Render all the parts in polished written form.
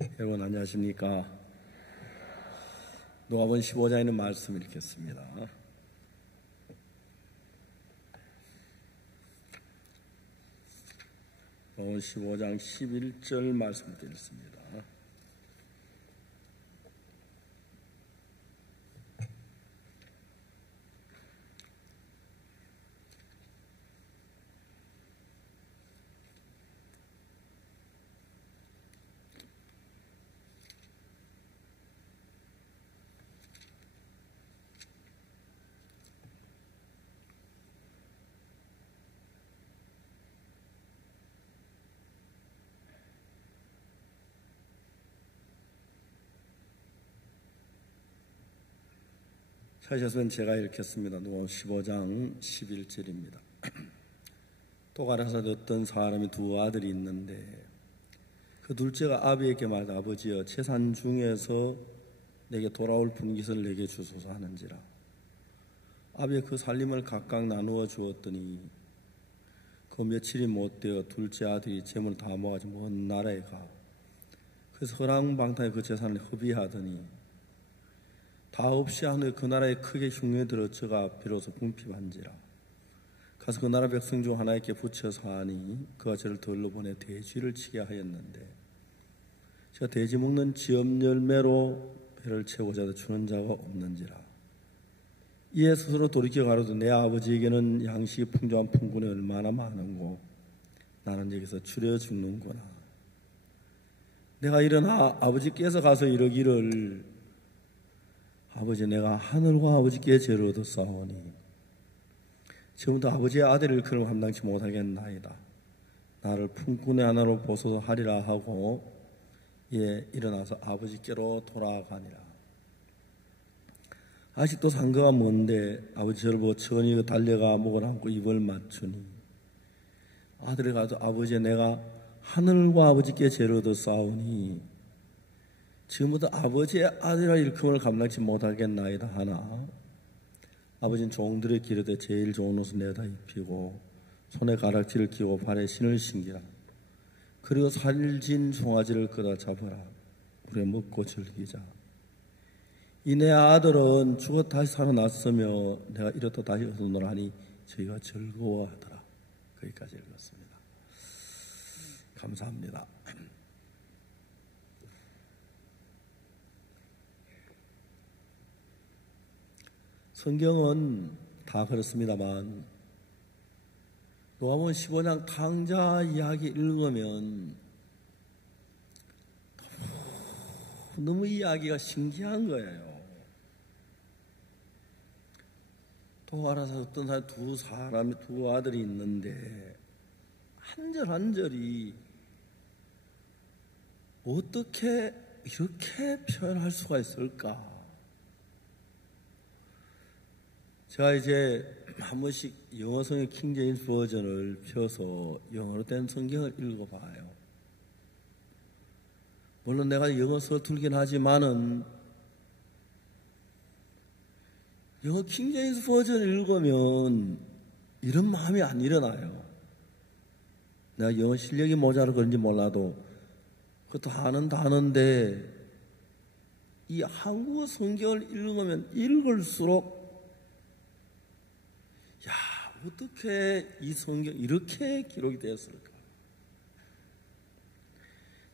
여러분 안녕하십니까? 누가복음 15장에 있는 말씀 읽겠습니다. 누가복음 15장 11절 말씀 드렸습니다. 찾으셨으면 제가 읽겠습니다. 누가복음 15장 11절입니다. 또 가라사대 어떤 사람이 두 아들이 있는데 그 둘째가 아비에게 말하되 아버지여 재산 중에서 내게 돌아올 분깃을 내게 주소서 하는지라. 아비의 그 살림을 각각 나누어 주었더니 그 며칠이 못되어 둘째 아들이 재물을 다 모아가지고 먼 나라에 가 그래서 허랑방탕에 그 재산을 허비하더니 다 없이 하늘 그 나라에 크게 흉내들어 저가 비로소 궁핍한지라. 가서 그 나라 백성 중 하나에게 붙여서 하니 그가 저를 들러 보내 돼지를 치게 하였는데 제가 돼지 먹는 지엄 열매로 배를 채우고자 주는 자가 없는지라. 이에 스스로 돌이켜 가로되 내 아버지에게는 양식이 풍족한 풍군이 얼마나 많은고 나는 여기서 추려 죽는구나. 내가 일어나 아버지께서 가서 이르기를 아버지 내가 하늘과 아버지께 죄를 얻었사오니 지금부터 아버지의 아들을 일컬음 감당치 못하겠나이다. 나를 품꾼의 하나로 보소서 하리라 하고 일어나서 아버지께로 돌아가니라. 아직도 상거가 먼데 아버지 저를 보고 천히 달려가 목을 안고 입을 맞추니 아들이 가서 아버지 내가 하늘과 아버지께 죄를 얻었사오니 지금부터 아버지의 아들이라 일컬음을 감당치 못하겠나이다 하나 아버지는 종들의 기르되 제일 좋은 옷을 내다 입히고 손에 가락지를 끼고 발에 신을 신기라. 그리고 살진 송아지를 끌어 잡아라. 우리가 먹고 즐기자. 이 내 아들은 죽어 다시 살아났으며 내가 이렇다 다시 얻어노라 하니 저희가 즐거워하더라. 거기까지 읽었습니다. 감사합니다. 성경은 다 그렇습니다만 누가복음 15장 탕자 이야기 읽으면 너무 이야기가 신기한 거예요. 또 알아서 어떤 사람이 두 아들이 있는데 한 절 한 절이 어떻게 이렇게 표현할 수가 있을까? 제가 이제 한 번씩 영어 성경 킹제임스 버전을 펴서 영어로 된 성경을 읽어봐요. 물론 내가 영어 서툴긴 하지만은 영어 킹제임스 버전을 읽으면 이런 마음이 안 일어나요. 내가 영어 실력이 모자라 그런지 몰라도 그것도 아는데 이 한국어 성경을 읽으면 읽을수록 어떻게 이 성경 이렇게 기록이 되었을까?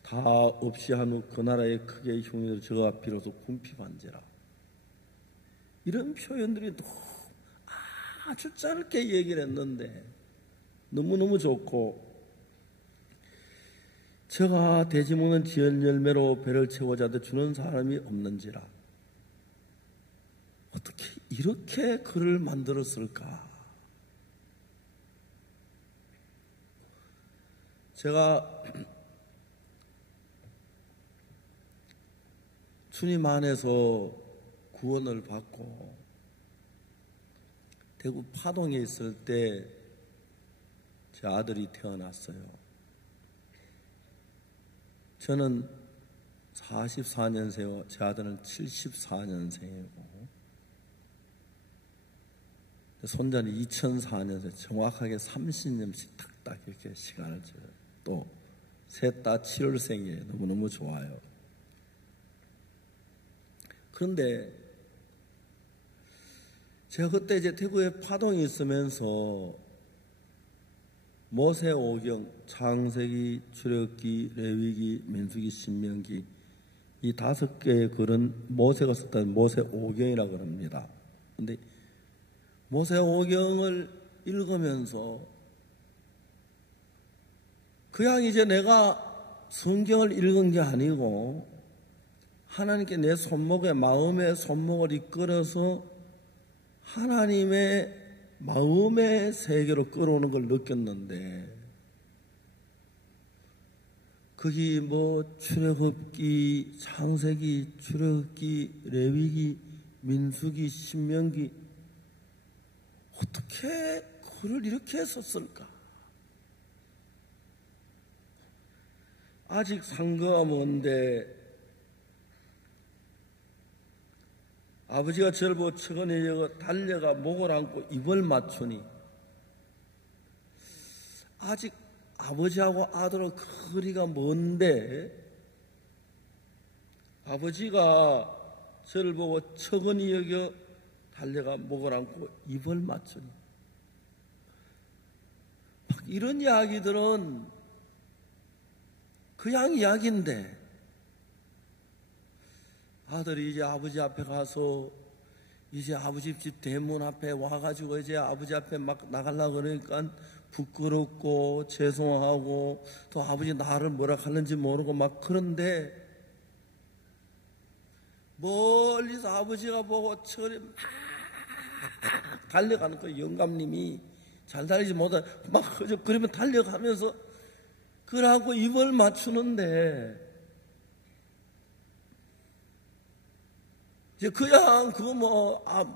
다 없이 한 후 그 나라에 크게 흉내를 저가 비로소 궁핍한지라. 이런 표현들이 아주 짧게 얘기를 했는데 너무너무 좋고 저가 돼지 먹는 지은 열매로 배를 채워자되 주는 사람이 없는지라. 어떻게 이렇게 글을 만들었을까? 제가 주님 안에서 구원을 받고 대구 파동에 있을 때 제 아들이 태어났어요. 저는 44년생이고 제 아들은 74년생이고 손자는 2004년생 정확하게 30년씩 딱 이렇게 시간을 또 셋 다 7월생이에요. 너무너무 좋아요. 그런데 제가 그때 이제 태국에 파동이 있으면서 모세오경, 창세기, 출애굽기, 레위기, 민수기, 신명기 이 5개의 글은 모세가 썼다는 모세오경이라고 합니다. 그런데 모세오경을 읽으면서 그냥 이제 내가 성경을 읽은 게 아니고 하나님께 내 손목에 마음의 손목을 이끌어서 하나님의 마음의 세계로 끌어오는 걸 느꼈는데 거기 뭐 출애굽기, 창세기, 출애굽기, 레위기, 민수기, 신명기 어떻게 글을 이렇게 썼을까? 아직 상거가 먼데 아버지가 저를 보고 처근히 달려가 목을 안고 입을 맞추니 아직 아버지하고 아들하고 거리가 먼데 아버지가 저를 보고 처근히 여겨 달려가 목을 안고 입을 맞추니 이런 이야기들은 그냥 이야기인데 아들이 이제 아버지 앞에 가서 이제 아버지 집 대문 앞에 와가지고 이제 아버지 앞에 막 나가려고 그러니까 부끄럽고 죄송하고 또 아버지 나를 뭐라 하는지 모르고 막 그런데 멀리서 아버지가 보고 저리 막 달려가는 그 영감님이 잘 달리지 못하고 막 그러면 달려가면서 그러고 입을 맞추는데 이제 그냥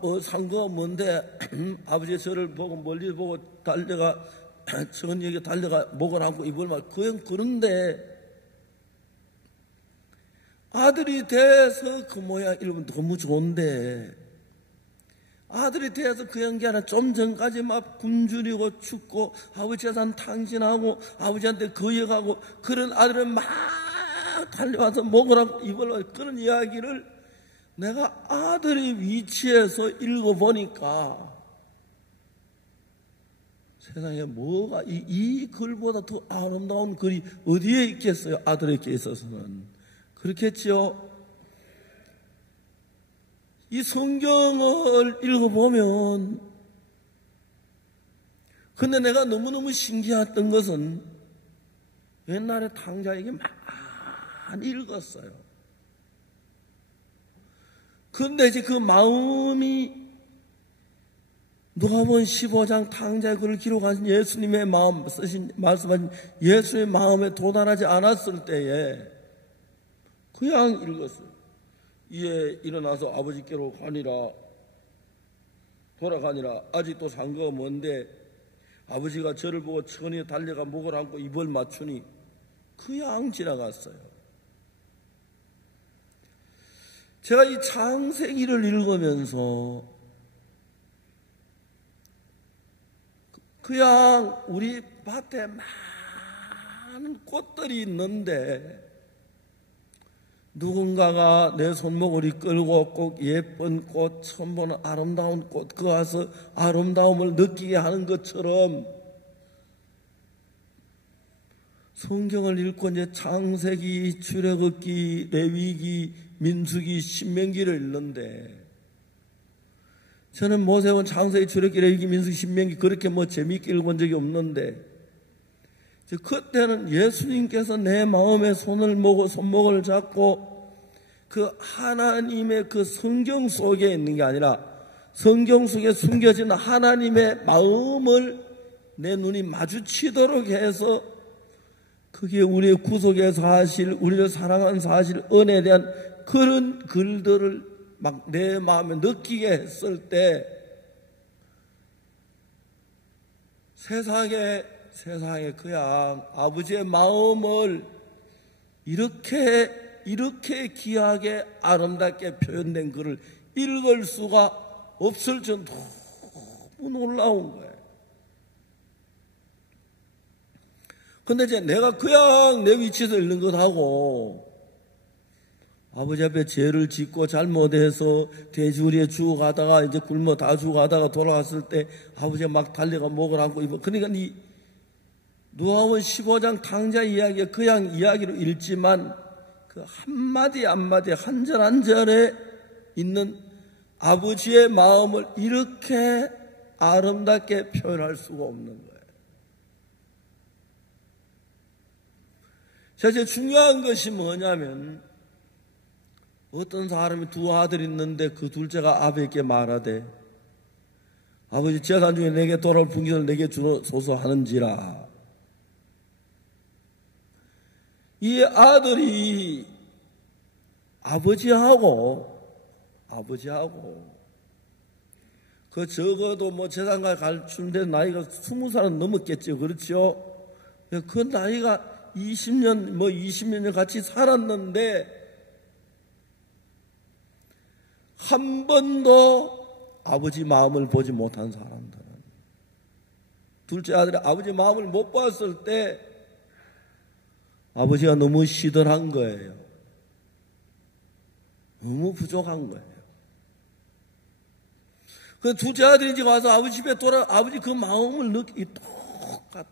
뭐 상거 뭔데 아버지 저를 보고 멀리 보고 달려가 천역에 달려가 목을 안고 입을 맞 그냥 그런데 아들이 돼서 그 모양 이러면 너무 좋은데 아들이 돼서 그 연기 하나 좀 전까지 막 굶주리고 춥고 아버지 재산 탕진하고 아버지한테 거역하고 그런 아들은 막 달려와서 목을 안고 입을 맞 그런 이야기를 내가 아들의 위치에서 읽어보니까 세상에 뭐가 이 글보다 더 아름다운 글이 어디에 있겠어요? 아들에게 있어서는 그렇겠지요. 이 성경을 읽어보면 근데 내가 너무너무 신기했던 것은 옛날에 탕자에게 많이 읽었어요. 근데 이제 그 마음이 누가복음 15장 탕자의 글을 기록하신 예수님의 마음 쓰신 말씀하신 예수의 마음에 도달하지 않았을 때에 그냥 읽었어요. 이에 일어나서 아버지께로 가니라 돌아가니라 아직도 상거가 먼데 아버지가 저를 보고 천히 달려가 목을 안고 입을 맞추니 그냥 지나갔어요. 제가 이 창세기를 읽으면서 그냥 우리 밭에 많은 꽃들이 있는데 누군가가 내 손목을 이끌고 꼭 예쁜 꽃, 처음 보는 아름다운 꽃, 그 가서 아름다움을 느끼게 하는 것처럼 성경을 읽고 이제 창세기, 출애굽기, 레위기, 민수기, 신명기를 읽는데 저는 모세오경, 창세기, 출애굽기, 레위기, 민수기, 신명기 그렇게 뭐 재미있게 읽어본 적이 없는데 그때는 예수님께서 내 마음에 손목을 잡고 그 하나님의 그 성경 속에 있는 게 아니라 성경 속에 숨겨진 하나님의 마음을 내 눈이 마주치도록 해서 그게 우리의 구속의 사실, 우리를 사랑하는 사실, 은혜에 대한 그런 글들을 막 내 마음에 느끼게 했을 때 세상에 그냥 아버지의 마음을 이렇게 귀하게 아름답게 표현된 글을 읽을 수가 없을 정도로 너무 놀라운 거예요. 근데 이제 내가 그냥 내 위치에서 읽는 것하고 아버지 앞에 죄를 짓고 잘못해서 돼지우리에 죽어가다가 이제 굶어 다 죽어가다가 돌아갔을 때 아버지가 막 달려가 목을 안고 입어. 그러니까 이 누가복음 15장 강자 이야기가 그냥 이야기로 읽지만 그 한마디 한마디 한 절 한 절에 있는 아버지의 마음을 이렇게 아름답게 표현할 수가 없는 거예요. 제일 중요한 것이 뭐냐면 어떤 사람이 두 아들이 있는데 그 둘째가 아버지께 말하되 아버지 재산 중에 내게 돌아올 분깃을 내게 주소서 하는지라. 이 아들이 아버지하고 그 적어도 뭐 재산가 갈춘된 나이가 20살은 넘었겠죠. 그렇죠? 그 나이가 20년 같이 살았는데 한 번도 아버지 마음을 보지 못한 사람들은 둘째 아들이 아버지 마음을 못 봤을 때 아버지가 너무 시들한 거예요. 너무 부족한 거예요. 그 둘째 아들이 이제 와서 아버지 집에 아버지 그 마음을 느끼기 똑같아.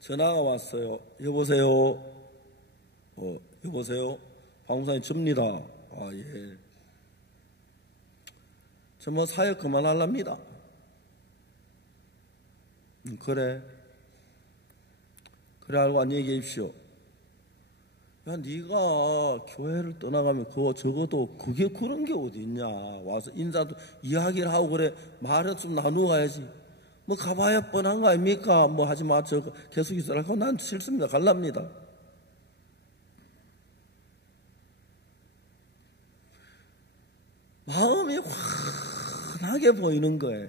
전화가 왔어요. 여보세요. 여보세요. 방송사님 접니다. 아, 예. 저 뭐 사역 그만하랍니다. 그래 알고 안녕히 계십시오. 야, 네가 교회를 떠나가면 그거 적어도 그게 그런 게 어디 있냐. 와서 인사도 이야기를 하고 그래 말을 좀 나누어 가야지. 뭐 가봐야 뻔한 거 아닙니까? 뭐 하지 마. 저 계속 있으라고. 난 싫습니다. 갈랍니다. 마음이 환하게 보이는 거예요.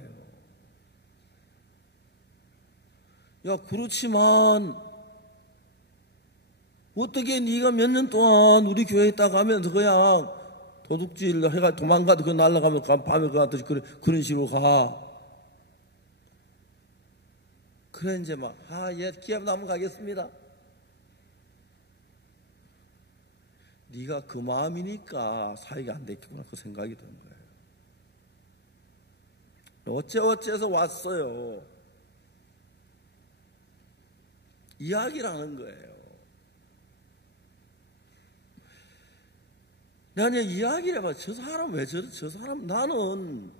야, 그렇지만 어떻게 네가 몇 년 동안 우리 교회에 있다가 하면서 그냥 도둑질 해가 도망가도 그 날아가면 밤에 가듯이 그런 식으로 가. 그래 이제 막 예, 기합 나면 가겠습니다. 네가 그 마음이니까 사이가 안 됐구나 그 생각이 드는 거예요. 어째서 왔어요. 이야기를 하는 거예요. 내가 이야기를 해봐. 저 사람 왜 저래? 저 사람 나는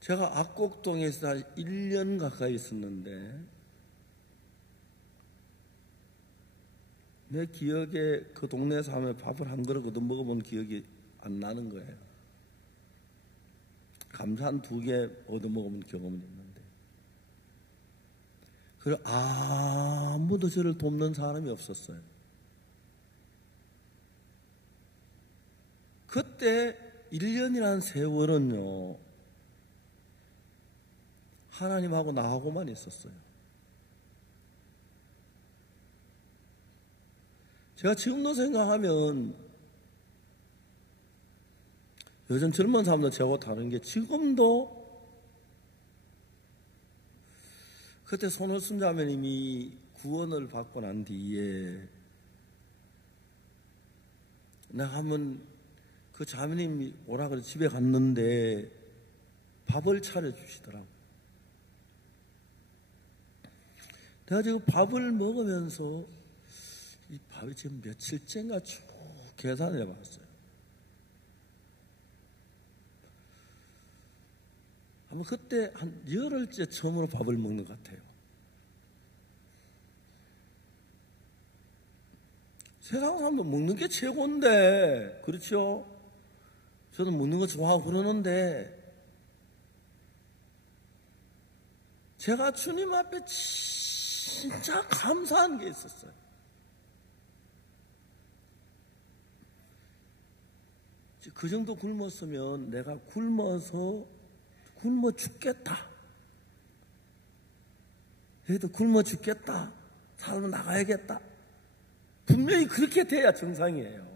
제가 압곡동에서 한 1년 가까이 있었는데 내 기억에 그 동네에서 하면 밥을 한 그릇 얻어 먹어본 기억이 안 나는 거예요. 감자 한 2개 얻어 먹어본 경험은 있는데 그래 아무도 저를 돕는 사람이 없었어요. 그때 1년이라는 세월은요 하나님하고 나하고만 있었어요. 제가 지금도 생각하면 요즘 젊은 사람들 저하고 다른 게 지금도 그때 손을순 자매님이 구원을 받고 난 뒤에 내가 한번 그 자매님이 오라 그래 집에 갔는데 밥을 차려주시더라고. 내가 지금 밥을 먹으면서 이 밥이 지금 며칠째인가 쭉 계산해 봤어요. 아마 그때 한 열흘째 처음으로 밥을 먹는 것 같아요. 세상 사람도 먹는 게 최고인데, 그렇죠? 저도 먹는 거 좋아하고 그러는데, 제가 주님 앞에 진짜 감사한 게 있었어요. 그 정도 굶었으면 내가 굶어 죽겠다. 얘도 굶어 죽겠다. 살로 나가야겠다. 분명히 그렇게 돼야 정상이에요.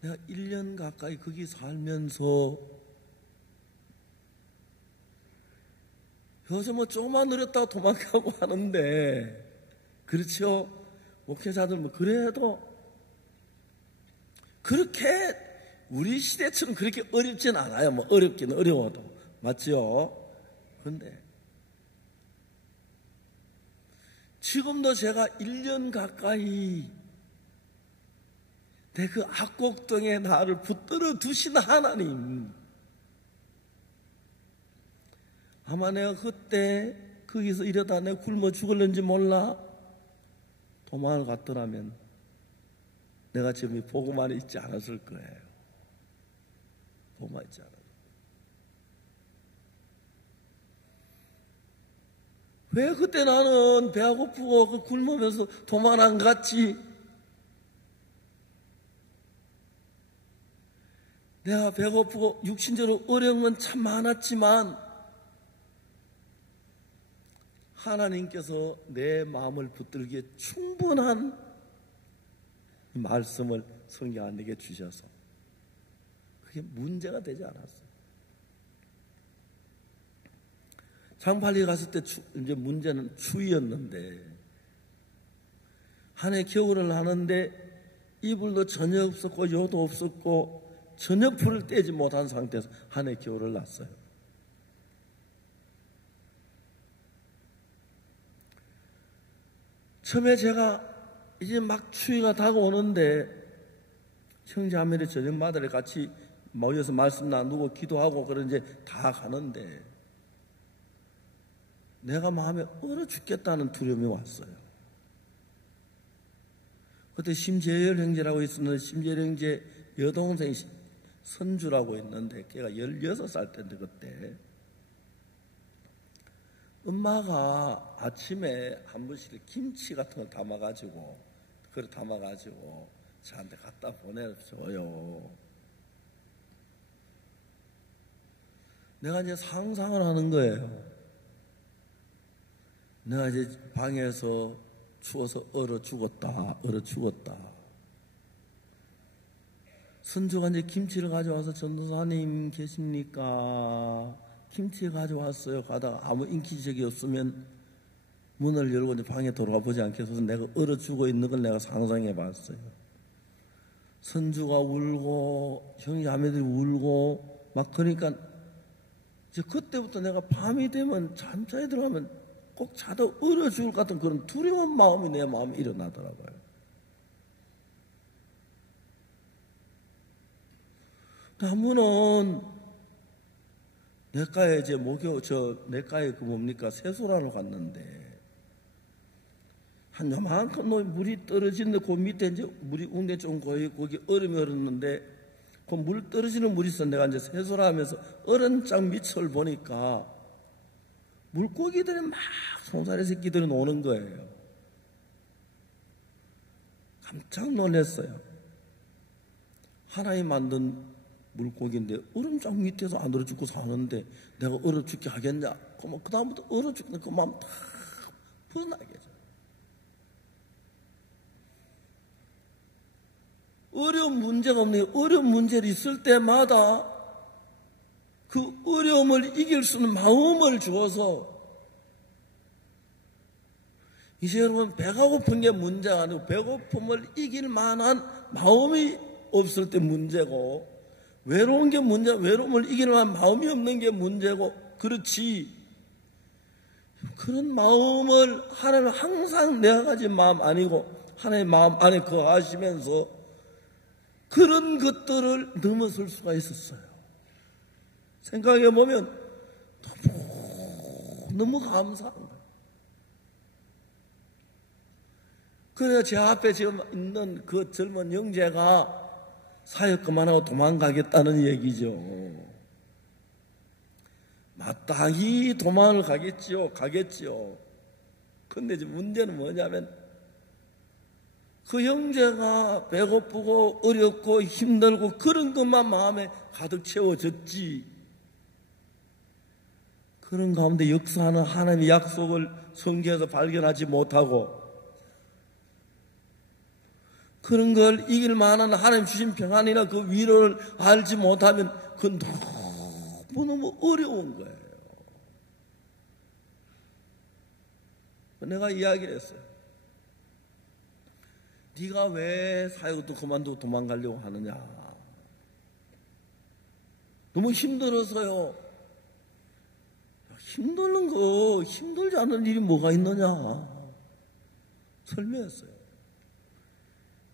내가 1년 가까이 거기 살면서 요새 뭐 조금만 느렸다고 도망가고 하는데, 그렇죠? 목회자들 뭐 그래도 그렇게 우리 시대처럼 그렇게 어렵진 않아요. 뭐 어렵긴 어려워도. 맞죠? 그런데 지금도 제가 1년 가까이 내 그 악곡동에 나를 붙들어 두신 하나님, 아마 내가 그때 거기서 이러다 내가 굶어 죽을는지 몰라. 도망을 갔더라면 내가 지금 이 복음 안에 있지 않았을 거예요. 복음 안에 있지 않았을 거예요. 왜 그때 나는 배가 고프고 굶으면서 도망 안 갔지? 내가 배고프고 육신적으로 어려운 건 참 많았지만 하나님께서 내 마음을 붙들기에 충분한 말씀을 성경 안에 내게 주셔서 그게 문제가 되지 않았어요. 장팔리 갔을 때 이제 문제는 추위였는데, 한 해 겨울을 하는데 이불도 전혀 없었고 요도 없었고 전혀 불을 떼지 못한 상태에서 한 해 겨울을 났어요. 처음에 제가 이제 막 추위가 다가오는데 형제자매들 저녁마다를 같이 모여서 말씀 나누고 기도하고 그런 이제 다 가는데 내가 마음에 얼어 죽겠다는 두려움이 왔어요. 그때 심재열 형제라고 있었는데, 심재열 형제 여동생이 선주라고 있는데 걔가 16살 때인데, 그때 엄마가 아침에 한 번씩 김치 같은 걸 담아가지고 저한테 갖다 보내줘요. 내가 이제 상상을 하는 거예요. 내가 이제 방에서 추워서 얼어 죽었다. 선조가 이제 김치를 가져와서, 전도사님 계십니까? 김치 가져왔어요. 가다가 아무 인기적이 없으면 문을 열고 이제 방에 돌아가 보지 않겠어서 내가 얼어 죽어 있는 걸 내가 상상해 봤어요. 선주가 울고 형제자매들이 울고 막, 그러니까 이제 그때부터 내가 밤이 되면 잠자에 들어가면 꼭 자다 얼어 죽을 것 같은 그런 두려운 마음이 내 마음에 일어나더라고요. 나무는 내과에 이제 내과에 그 뭡니까, 세수라로 갔는데 한 요만큼 물이 떨어지는데 그 밑에 이제 물이 운데 좀 거기 얼음이 얼었는데 그 물 떨어지는 물이 있어. 내가 이제 세수를 하면서 얼음장 밑을 보니까 물고기들이 막 송사리 새끼들이 노는 거예요. 깜짝 놀랐어요. 하나님 만든 물고기인데 얼음장 밑에서 안 얼어 죽고 사는데 내가 얼어 죽게 하겠냐? 그러면 그 다음부터 얼어 죽는 그 마음 다 벗어나겠죠. 어려운 문제가 없네요. 어려운 문제를 있을 때마다 그 어려움을 이길 수 있는 마음을 주어서, 이제 여러분 배가 고픈 게 문제가 아니고 배고픔을 이길 만한 마음이 없을 때 문제고, 외로운 게 문제, 외로움을 이길 만한 마음이 없는 게 문제고, 그렇지. 그런 마음을 하나님 항상 내가 가진 마음 아니고 하나님의 마음 안에 거하시면서 그런 것들을 넘어설 수가 있었어요. 생각해보면 너무 감사한 거예요. 그래서 제 앞에 지금 있는 그 젊은 형제가 사역 그만하고 도망가겠다는 얘기죠. 마땅히 도망을 가겠지요. 근데 이제 문제는 뭐냐면 그 형제가 배고프고 어렵고 힘들고 그런 것만 마음에 가득 채워졌지, 그런 가운데 역사하는 하나님의 약속을 성경에서 발견하지 못하고 그런 걸 이길 만한 하나님 주신 평안이나 그 위로를 알지 못하면 그건 너무너무 어려운 거예요. 내가 이야기를 했어요. 네가 왜 사역도 그만두고 도망가려고 하느냐. 너무 힘들어서요. 힘드는 거, 힘들지 않은 일이 뭐가 있느냐 설명했어요.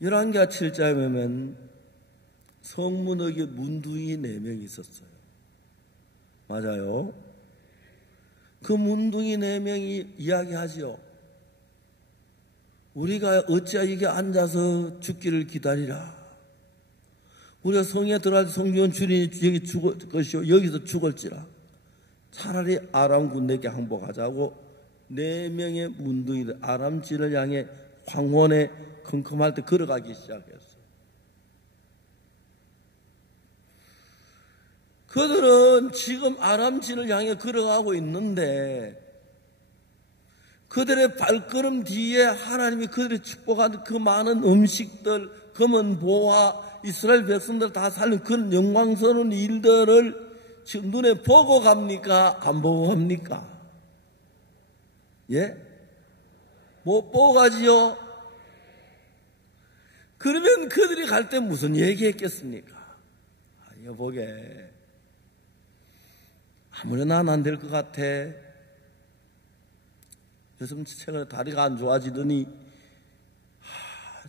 11기 7장에 보면 성문역에 문둥이 4명이 있었어요. 맞아요. 그 문둥이 4명이 이야기하지요. 우리가 어찌하여 여기 앉아서 죽기를 기다리라. 우리가 성에 들어갈 때 성전 주인이 여기 죽을 것이요 여기서 죽을지라. 차라리 아람 군대에게 항복하자고 4명의 문둥이들 아람진을 향해 황혼에 컴컴할 때 걸어가기 시작했어요. 그들은 지금 아람진을 향해 걸어가고 있는데 그들의 발걸음 뒤에 하나님이 그들의 축복한 그 많은 음식들, 검은 보화, 이스라엘 백성들 다 살린 그런 영광스러운 일들을 지금 눈에 보고 갑니까? 안 보고 갑니까? 예? 못 보고 가지요? 그러면 그들이 갈 때 무슨 얘기했겠습니까? 여보게 아무리 난 안 될 것 같아. 요즘 최근에 다리가 안 좋아지더니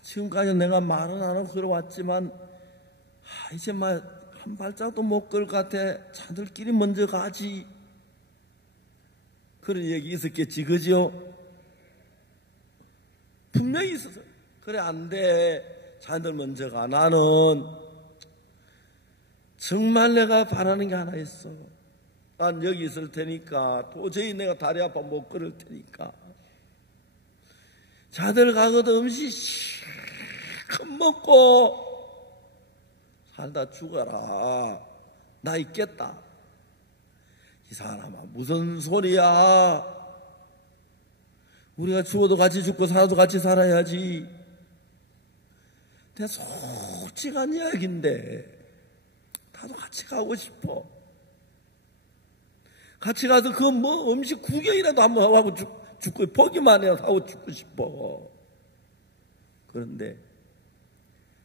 지금까지 내가 말은 안 하고 걸어왔지만 이제 한 발짝도 못 걸 것 같아. 자들끼리 먼저 가지. 그런 얘기 있었겠지, 그죠? 분명히 있었어요. 그래 안 돼. 자들 먼저 가. 나는 정말 내가 바라는 게 하나 있어. 난 여기 있을 테니까 도저히 내가 다리 아파 못 걸을 테니까 자들 가거든 음식 실컷 먹고 살다 죽어라. 나 있겠다. 이 사람아 무슨 소리야. 우리가 죽어도 같이 죽고 살아도 같이 살아야지. 내 솔직한 이야기인데 나도 같이 가고 싶어. 같이 가서 그 음식 구경이라도 한번 하고 죽고 보기만 해도 하고 죽고 싶어. 그런데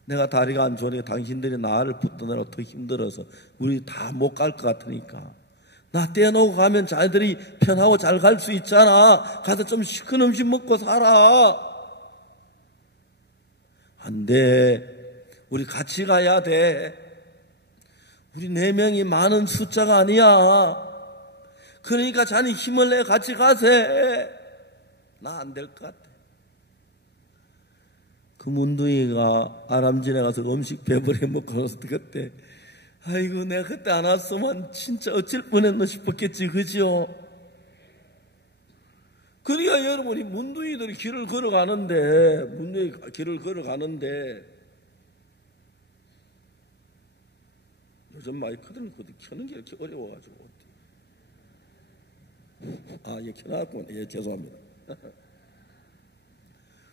내가 다리가 안 좋으니까 당신들이 나를 붙드느라 더 힘들어서 우리 다 못 갈 것 같으니까 나 떼어놓고 가면 자들이 편하고 잘 갈 수 있잖아. 가서 좀 시큰 음식 먹고 살아. 안 돼. 우리 같이 가야 돼. 우리 4명이 많은 숫자가 아니야. 그러니까 자네 힘을 내 같이 가세. 나 안 될 것 같아. 그 문둥이가 아람진에 가서 음식 배부르게 먹고 나서 그때 아이고 내가 그때 안 왔으면 진짜 어쩔 뻔했나 싶었겠지, 그죠? 그러니까 여러분이 문둥이들이 길을 걸어가는데 요즘 마이크들은 켜는 게 이렇게 어려워가지고 예, 켜놨구나. 예, 죄송합니다.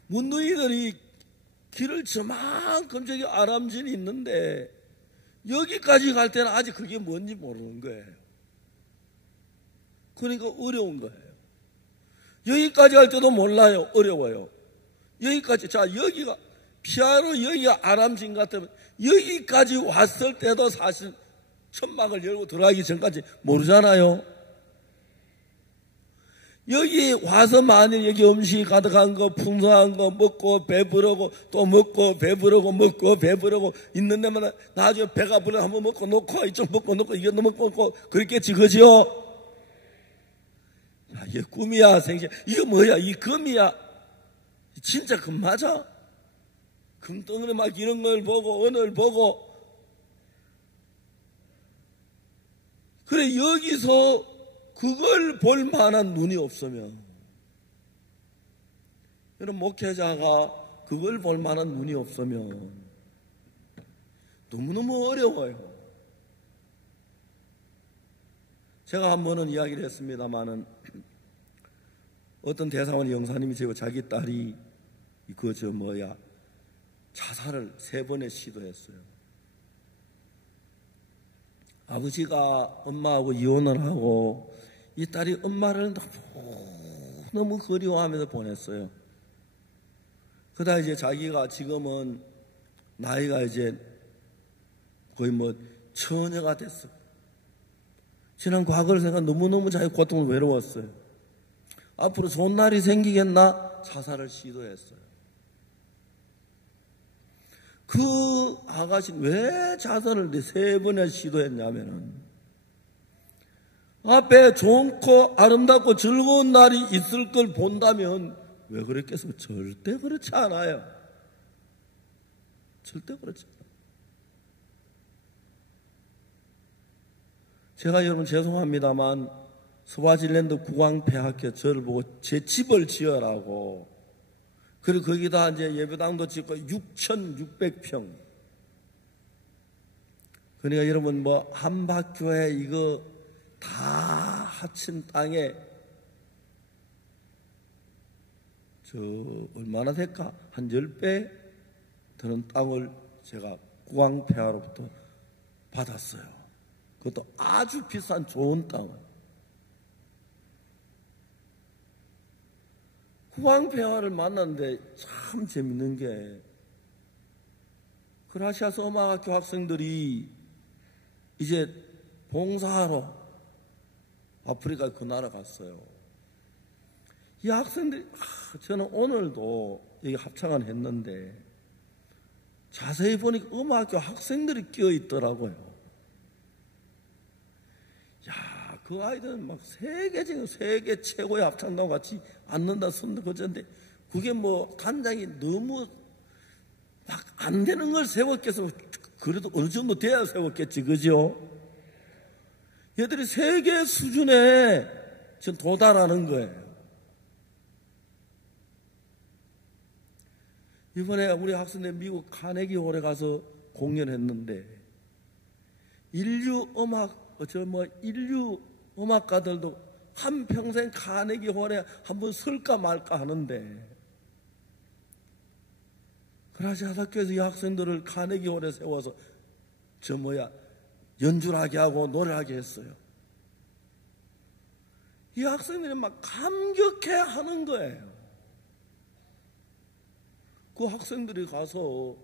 문둥이들이 길을 저만큼 저기 아람진이 있는데 여기까지 갈 때는 아직 그게 뭔지 모르는 거예요. 그러니까 어려운 거예요. 여기까지 갈 때도 몰라요. 어려워요. 여기까지, 자, 여기가 피아노 여기가 아람진 같으면 여기까지 왔을 때도 사실 천막을 열고 들어가기 전까지 모르잖아요. 여기 와서 만일 여기 음식이 가득한 거 풍성한 거 먹고 배부르고 또 먹고 배부르고 먹고 배부르고 있는 데마다 나중에 배가 부르면 한번 먹고 놓고 이쪽 먹고 놓고 이거 먹고 그렇겠지, 그죠? 야, 이게 꿈이야 생신. 이거 뭐야? 이 금이야? 진짜 금 맞아? 금덩어리 막 이런 걸 보고 언어를 보고 그래 여기서 그걸 볼 만한 눈이 없으면 여러분 목회자가 그걸 볼 만한 눈이 없으면 너무너무 어려워요. 제가 한 번은 이야기를 했습니다마는 어떤 대사원 영사님이 제가 자기 딸이 자살을 3번에 시도했어요. 아버지가 엄마하고 이혼을 하고 이 딸이 엄마를 너무 너무 그리워하면서 보냈어요. 그러다 이제 자기가 지금은 나이가 이제 거의 뭐 처녀가 됐어. 지난 과거를 생각 너무너무 자기 고통을 외로웠어요. 앞으로 좋은 날이 생기겠나 자살을 시도했어요. 그 아가씨는 왜 자살을 3번이나 시도했냐면은 앞에 좋고 아름답고 즐거운 날이 있을 걸 본다면 왜 그랬겠어요? 절대 그렇지 않아요. 절대 그렇지 않아요. 제가 여러분 죄송합니다만 스와질랜드 국왕폐하께 저를 보고 제 집을 지어라고, 그리고 거기다 이제 예배당도 짓고 6,600평. 그러니까 여러분 뭐 한박교회 이거 다 합친 땅에 저 얼마나 될까? 한 10배 되는 땅을 제가 국왕폐하로부터 받았어요. 그것도 아주 비싼 좋은 땅을. 국왕폐하를 만났는데 참 재밌는 게 크라시아스 음악학교 학생들이 이제 봉사하러 아프리카 그 나라 갔어요. 이 학생들이 저는 오늘도 여기 합창을 했는데 자세히 보니까 음악학교 학생들이 끼어 있더라고요. 야, 그 아이들은 막 세계 최고의 합창단 같이 앉는다 선다 그러는데 그게 뭐 단장이 너무 막 안 되는 걸 세웠겠어. 그래도 어느 정도 돼야 세웠겠지, 그죠? 얘들이 세계 수준에 지금 도달하는 거예요. 이번에 우리 학생들 미국 카네기 홀에 가서 공연했는데 인류 음악가들도 한평생 카네기 홀에 한번 설까 말까 하는데 크라시아스 학교에서 이 학생들을 카네기 홀에 세워서 연주를 하게 하고 노래하게 했어요. 이 학생들이 막 감격해 하는 거예요. 그 학생들이 가서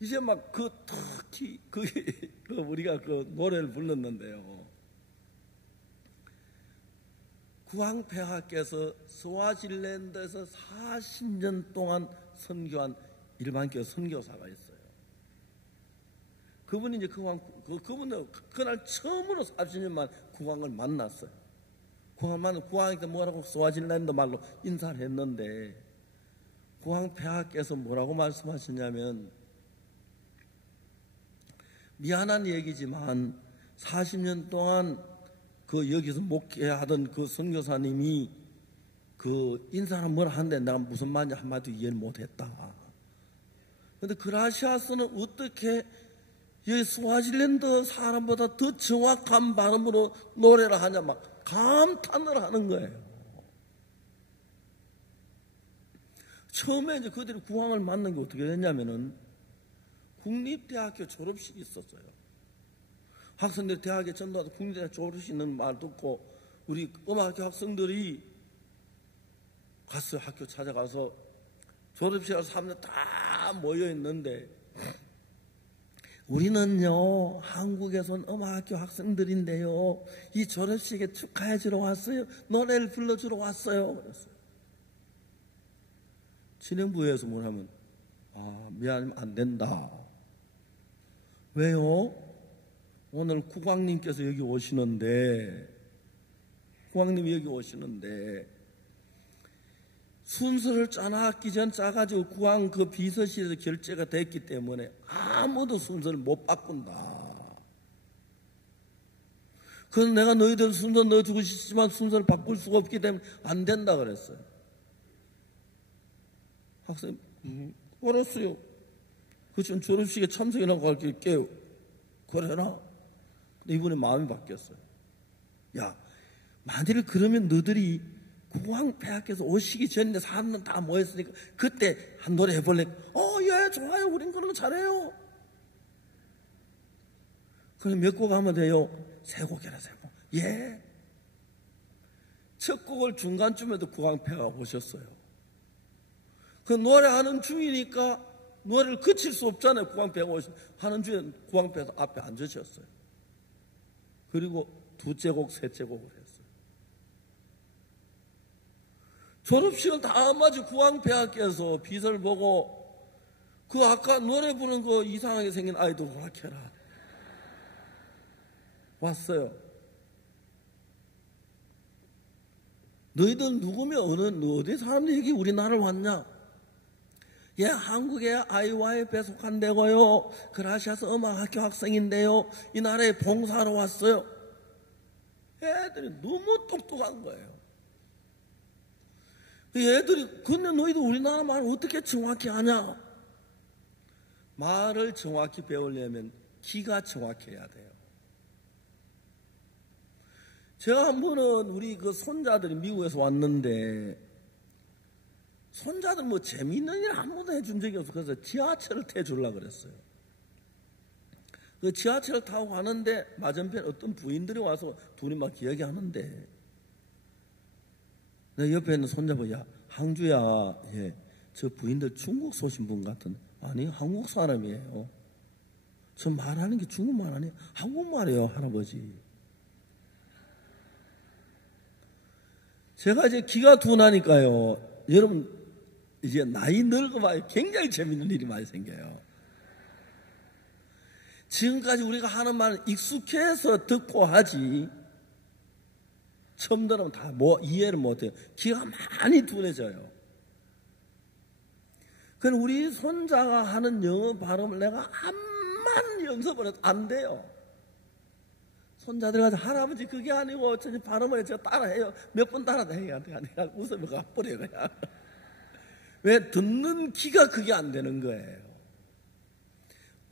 이제 막 특히 우리가 그 노래를 불렀는데요. 국왕폐하께서 스와질랜드에서 40년 동안 선교한 일반교 선교사가 있어요. 그분이 이제 그분은 그날 처음으로 40년만 국왕을 만났어요. 국왕한테 뭐라고 스와질랜드 말로 인사를 했는데 국왕폐하께서 뭐라고 말씀하시냐면 미안한 얘기지만 40년 동안 여기서 목회하던 그 선교사님이 인사를 뭐라 하는데 내가 무슨 말인지 한마디 이해를 못했다. 그런데 크라시아스는 어떻게 이 스와질랜드 사람보다 더 정확한 발음으로 노래를 하냐 막 감탄을 하는 거예요. 처음에 이제 그들이 국왕을 만난 게 어떻게 됐냐면은 국립대학교 졸업식이 있었어요. 학생들 대학에 전도하다 국립대학 졸업식 있는 말 듣고 우리 음악학교 학생들이 갔어요. 학교 찾아가서 졸업식을 사람들 다 모여 있는데 우리는요 한국에서 온 음악학교 학생들인데요 이 졸업식에 축하해 주러 왔어요. 노래를 불러주러 왔어요. 그랬어요. 진행부에서 뭐냐면 미안하면 안 된다. 왜요? 오늘 국왕님께서 여기 오시는데 국왕님이 여기 오시는데 순서를 짜놨기 전 짜가지고 국왕 그 비서실에서 결재가 됐기 때문에 아무도 순서를 못 바꾼다. 그래서 내가 너희들 순서 넣어주고 싶지만 순서를 바꿀 수가 없기 때문에 안 된다 그랬어요. 학생 알았어요. 그전 졸업식에 참석이라고 할게요. 그래라. 근데 이번에 마음이 바뀌었어요. 야, 만일 그러면 너희들이 국왕폐하께서 오시기 전에 사람들 다 모였으니까 그때 한 노래 해볼래? 예, 좋아요. 우린 그런 거 잘해요. 그럼 몇 곡 하면 돼요? 3곡이라 3곡. 예. 첫 곡을 중간쯤에도 구광패가 오셨어요. 그 노래하는 중이니까 노래를 그칠 수 없잖아요. 구광패가 하는 중에 구광패가 앞에 앉으셨어요. 그리고 두째 곡, 셋째 곡을 했어요. 졸업식은 다 맞이 구광패학교에서 빛을 보고 그 아까 노래 부르는 거 이상하게 생긴 아이도 허락해라 왔어요. 너희들 누구면 어디 사람들이 여기 우리나라를 왔냐? 예, 한국의 IYF에 속한데고요. 그라시아스 음악학교 학생인데요. 이 나라에 봉사하러 왔어요. 애들이 너무 똑똑한 거예요. 애들이 근데 너희들 우리나라 말을 어떻게 정확히 하냐? 말을 정확히 배우려면 귀가 정확해야 돼요. 제가 한 번은 우리 그 손자들이 미국에서 왔는데 손자들 뭐 재미있는 일 한 번도 해준 적이 없어. 그래서 지하철을 태워주려고 그랬어요. 그 지하철을 타고 가는데 맞은편 어떤 부인들이 와서 둘이 막 이야기하는데 내 옆에 있는 손자 야 항주야, 예, 저 부인들 중국 쏘신 분 같은. 아니 한국 사람이에요. 저 말하는 게 중국말 아니에요. 한국말이에요 할아버지. 제가 이제 기가 둔하니까요. 여러분 이제 나이 늙어봐야 굉장히 재밌는 일이 많이 생겨요. 지금까지 우리가 하는 말은 익숙해서 듣고 하지 처음 들으면 다 이해를 못해요. 기가 많이 둔해져요. 그럼 우리 손자가 하는 영어 발음을 내가 암만 연습을 해도 안 돼요. 손자들 가서 할아버지 그게 아니고 저 발음을 제가 따라해요. 몇 번 따라도 해야 돼. 내가 웃으면 가버려요 그냥. 왜? 듣는 귀가 그게 안 되는 거예요.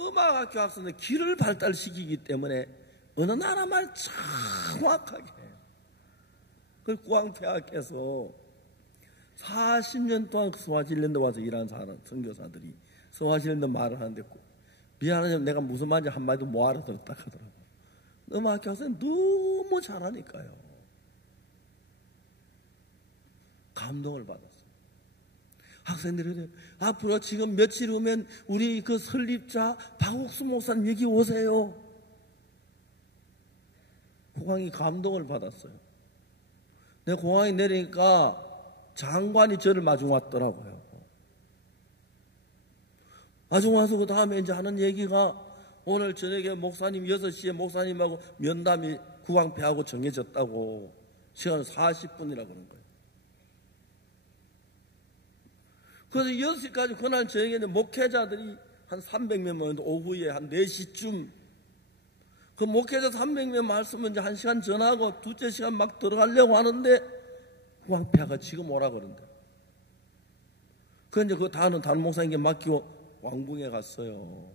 음악학교 학생은 귀를 발달시키기 때문에 어느 나라 말 정확하게 해요. 그 구앙폐학에서 40년 동안 스와질랜드 와서 일하는 사람, 선교사들이 스와질랜드 말을 하는데 미안하지만 내가 무슨 말인지 한마디도 못 알아들었다 하더라고요. 음악학교 학생은 너무 잘하니까요. 감동을 받았어요. 학생들이 앞으로 지금 며칠 후면 우리 그 설립자 박옥수 목사님 여기 오세요. 공항이 감동을 받았어요. 내 공항에 내리니까 장관이 저를 마중 왔더라고요. 마중 와서 그 다음에 이제 하는 얘기가 오늘 저녁에 목사님 6시에 목사님하고 면담이 구광패하고 정해졌다고 시간 40분이라고 그런 거예요. 그래서 6시까지 그날 저녁에 목회자들이 한 300명 모였는데 오후에 한 4시쯤 그 목회자 300명 말씀은 이제 1시간 전하고 둘째 시간 막 들어가려고 하는데 구광패가 지금 오라 그런다. 그런데 그 다른 목사님께 맡기고 왕궁에 갔어요.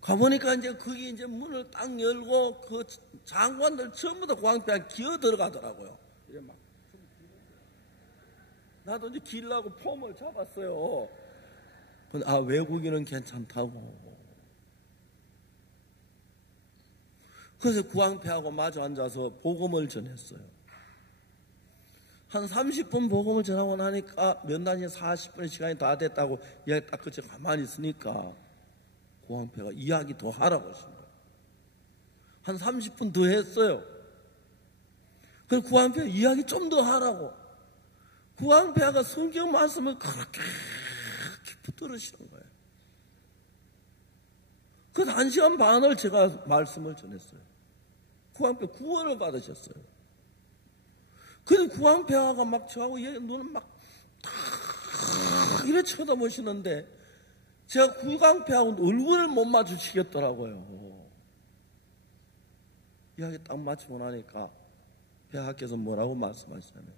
가보니까 이제 거기 이제 문을 딱 열고 그 장관들 전부 다 구광패가 기어 들어가더라고요. 이래 막. 나도 이제 길라고 폼을 잡았어요. 근데 외국인은 괜찮다고. 그래서 구광패하고 마주 앉아서 복음을 전했어요. 한 30분 복음을 전하고 나니까 면담이 40분 시간이 다 됐다고 이야기 딱 그치 가만히 있으니까 구광패가 이야기 더 하라고 하신 거예요. 한 30분 더 했어요. 그래서 구광패가 이야기 좀 더 하라고. 구광패가 성경 말씀을 그렇게 깊이 들으시는 거예요. 그 1시간 반을 제가 말씀을 전했어요. 구광패 구원을 받으셨어요. 그래서 구광패가 막 저하고 눈을 막 탁 이래 쳐다보시는데 제가 구광패하고 얼굴을 못 마주치겠더라고요. 이야기 딱 마치고 나니까 폐하께서 뭐라고 말씀하시냐면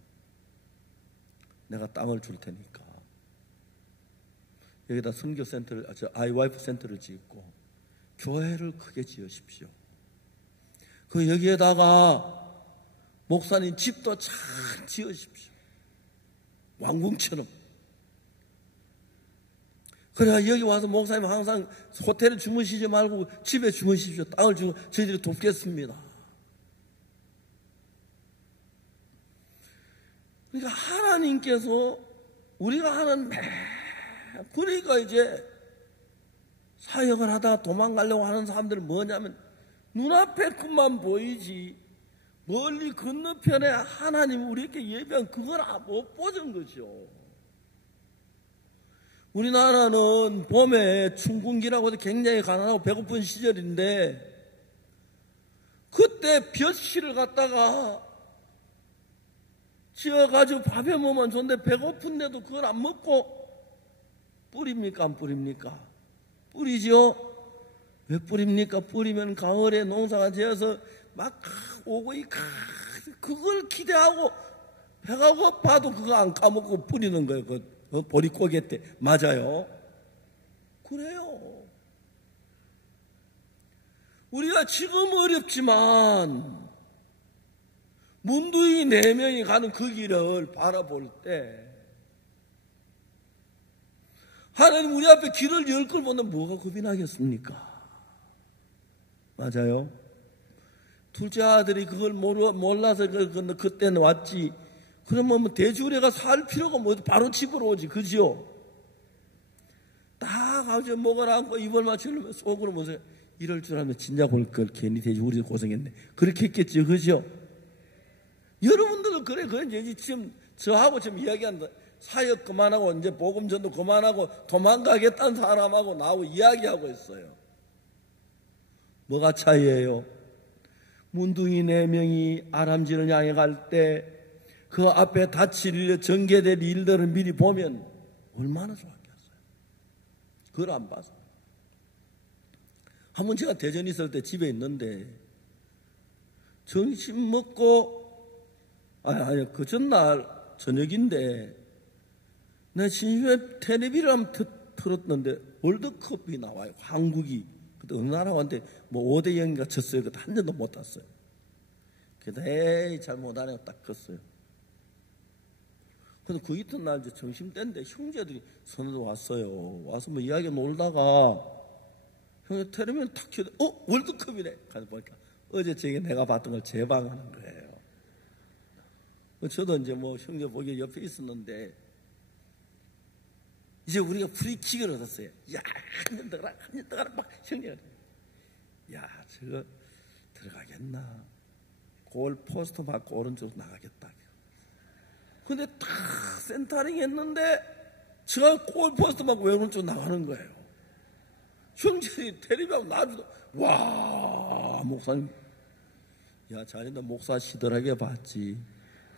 내가 땅을 줄 테니까 여기다 선교센터를, IYF 센터를 짓고 교회를 크게 지으십시오. 그 여기에다가 목사님 집도 잘 지으십시오. 왕궁처럼. 그래야 여기 와서 목사님 항상 호텔에 주무시지 말고 집에 주무십시오. 땅을 주고 저희들이 돕겠습니다. 그러니까 하나님께서 우리가 하는 그러니까 이제 사역을 하다가 도망가려고 하는 사람들은 뭐냐면 눈앞에 것만 보이지 멀리 건너편에 하나님 우리에게 예배한 그걸 못 보는 거죠. 우리나라는 봄에 춘궁기라고 해서 굉장히 가난하고 배고픈 시절인데 그때 벼씨를 갖다가 지어가지고 밥에 뭐만 줬는데 배고픈데도 그걸 안 먹고 뿌립니까 안 뿌립니까? 뿌리죠. 왜 뿌립니까? 뿌리면 가을에 농사가 지어서 막 오고 그걸 기대하고 배가 고파도 그거 안 까먹고 뿌리는 거예요. 그 보릿고개 때. 맞아요. 그래요. 우리가 지금 어렵지만 문두이 4명이 가는 그 길을 바라볼 때 하나님 우리 앞에 길을 열 걸 보면 뭐가 겁이 나겠습니까? 맞아요. 둘째 아들이 그걸 몰라서 그때는 왔지. 그러면 뭐 대주례가 살 필요가 뭐 바로 집으로 오지. 그죠? 딱 가서 목을 안고 입을 맞추면 속으로 뭐서 이럴 줄 알면 진작 올 걸 괜히 대주례 고생했네. 그렇게 했겠죠. 그죠? 여러분들도 그래 이제 지금 저하고 지금 이야기한다. 사역 그만하고 이제 복음전도 그만하고 도망가겠다는 사람하고 나하고 이야기하고 있어요. 뭐가 차이예요? 문둥이 4명이 아람지를 향해 갈 때 그 앞에 닥칠 일, 전개될 일들을 미리 보면 얼마나 좋았겠어요. 그걸 안 봐서. 한번 제가 대전에 있을 때 집에 있는데 점심 먹고 그 전날 저녁인데 내가 심심해 텔레비를 한번 틀었는데 월드컵이 나와요. 한국이. 그때 어느 나라가 왔는데 뭐 5대0인가 졌어요. 그때 한 점도 못 땄어요. 그래서 에이 잘 못하네요. 딱 컸어요. 그래서 그 이튿날 이제 점심때인데 형제들이 서너도 왔어요. 와서 뭐 이야기 놀다가 형제 텔레비전 탁 켜도 월드컵이네. 가서 보니까 어제 저게 내가 봤던 걸 재방하는 거예요. 저도 이제 뭐 형제 보기 옆에 있었는데 이제 우리가 프리킥을 얻었어요. 야, 한 년 들어가라, 막 형제가. 야, 저거 들어가겠나? 골 포스트 맞고 오른쪽 나가겠다. 근데 탁 센터링 했는데 제가 골 포스트 맞고 오른쪽 나가는 거예요. 형제들이 텔레비하고 나주도 와, 목사님. 야, 자네도 목사 시들하게 봤지.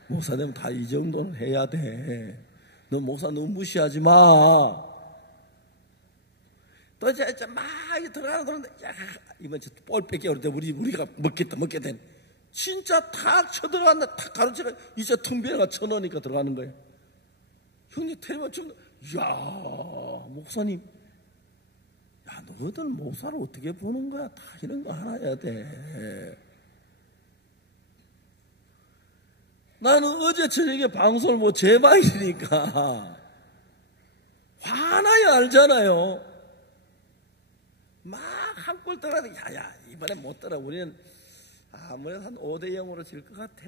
목사 되면 다 이 정도는 해야 돼. 너 목사 너무 무시하지 마. 또 이제 막 들어가는데 야 이번 주 볼 뺏겨 올 때 우리가 먹게 된 진짜 탁 쳐들어간다. 탁 가로채가 이제 퉁비가 쳐넣으니까 들어가는 거예요. 형님 텔레비전 좀 야 목사님 야 너희들 목사를 어떻게 보는 거야? 다 이런 거 하나 해야 돼. 나는 어제 저녁에 방송을 뭐 제 방이니까 화나야 알잖아요. 막 한 골 떠나도 야야 이번에 못 떠나. 우리는 아무래도 한 5대0으로 질 것 같아.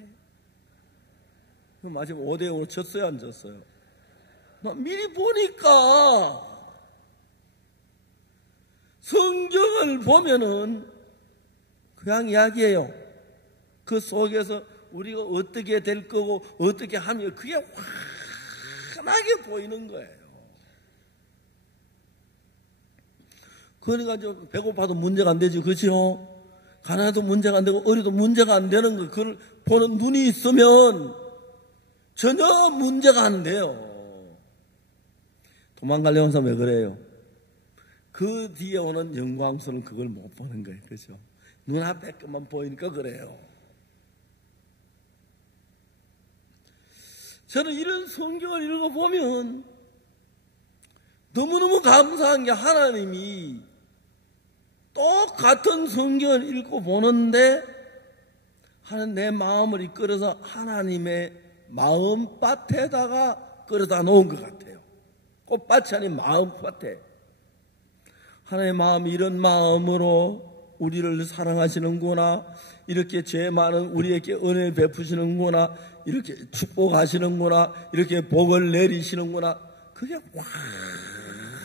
그럼 마지막 5대0으로 졌어요 안 졌어요? 나 미리 보니까 성경을 보면은 그냥 이야기해요. 그 속에서 우리가 어떻게 될 거고 어떻게 하면 그게 환하게 보이는 거예요. 그러니까 배고파도 문제가 안 되지, 그렇죠? 가난해도 문제가 안 되고 어려도 문제가 안 되는 거 그걸 보는 눈이 있으면 전혀 문제가 안 돼요. 도망가려고 해서 왜 그래요? 그 뒤에 오는 영광스러운 그걸 못 보는 거예요, 그렇죠? 눈앞에 것만 보이니까 그래요. 저는 이런 성경을 읽어보면 너무너무 감사한 게 하나님이 똑같은 성경을 읽어보는데 하는 내 마음을 이끌어서 하나님의 마음밭에다가 끌어다 놓은 것 같아요. 꽃밭이 아닌 마음밭에. 하나님의 마음이 이런 마음으로 우리를 사랑하시는구나, 이렇게 죄 많은 우리에게 은혜 베푸시는구나, 이렇게 축복하시는구나, 이렇게 복을 내리시는구나, 그게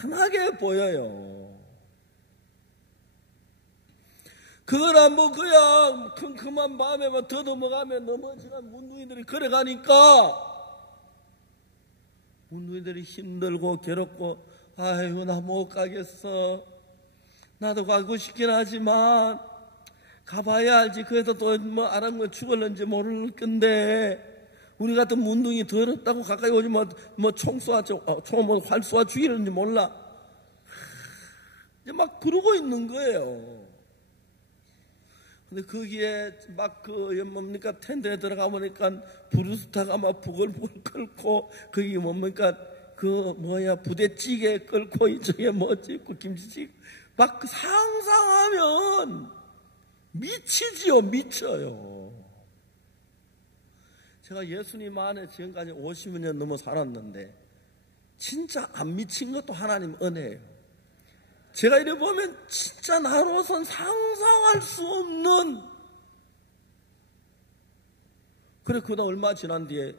환하게 보여요. 그거나 뭐 그냥 큼큼한 마음에만 더듬어가면 넘어지는 문둥이들이 걸어가니까 문둥이들이 힘들고 괴롭고, 아이고 나 못 가겠어, 나도 가고 싶긴 하지만 가봐야 알지, 그래도 또 뭐 알아면 죽을는지 모를 건데 우리 같은 문둥이 더럽다고 가까이 오지 뭐 총 활 쏘아 죽이는지 몰라. 이제 막 그러고 있는 거예요. 근데 거기에 막 뭡니까 텐트에 들어가 보니까 브루스타가 막 부글부글 끓고, 거기 뭡니까 부대찌개 끓고, 이쪽에 찍고 김치찌개 막 상상하면 미치지요, 미쳐요. 제가 예수님 안에 지금까지 50년 넘어 살았는데 진짜 안 미친 것도 하나님 은혜예요. 제가 이래 보면 진짜 나로선 상상할 수 없는, 그래 그다음 얼마 지난 뒤에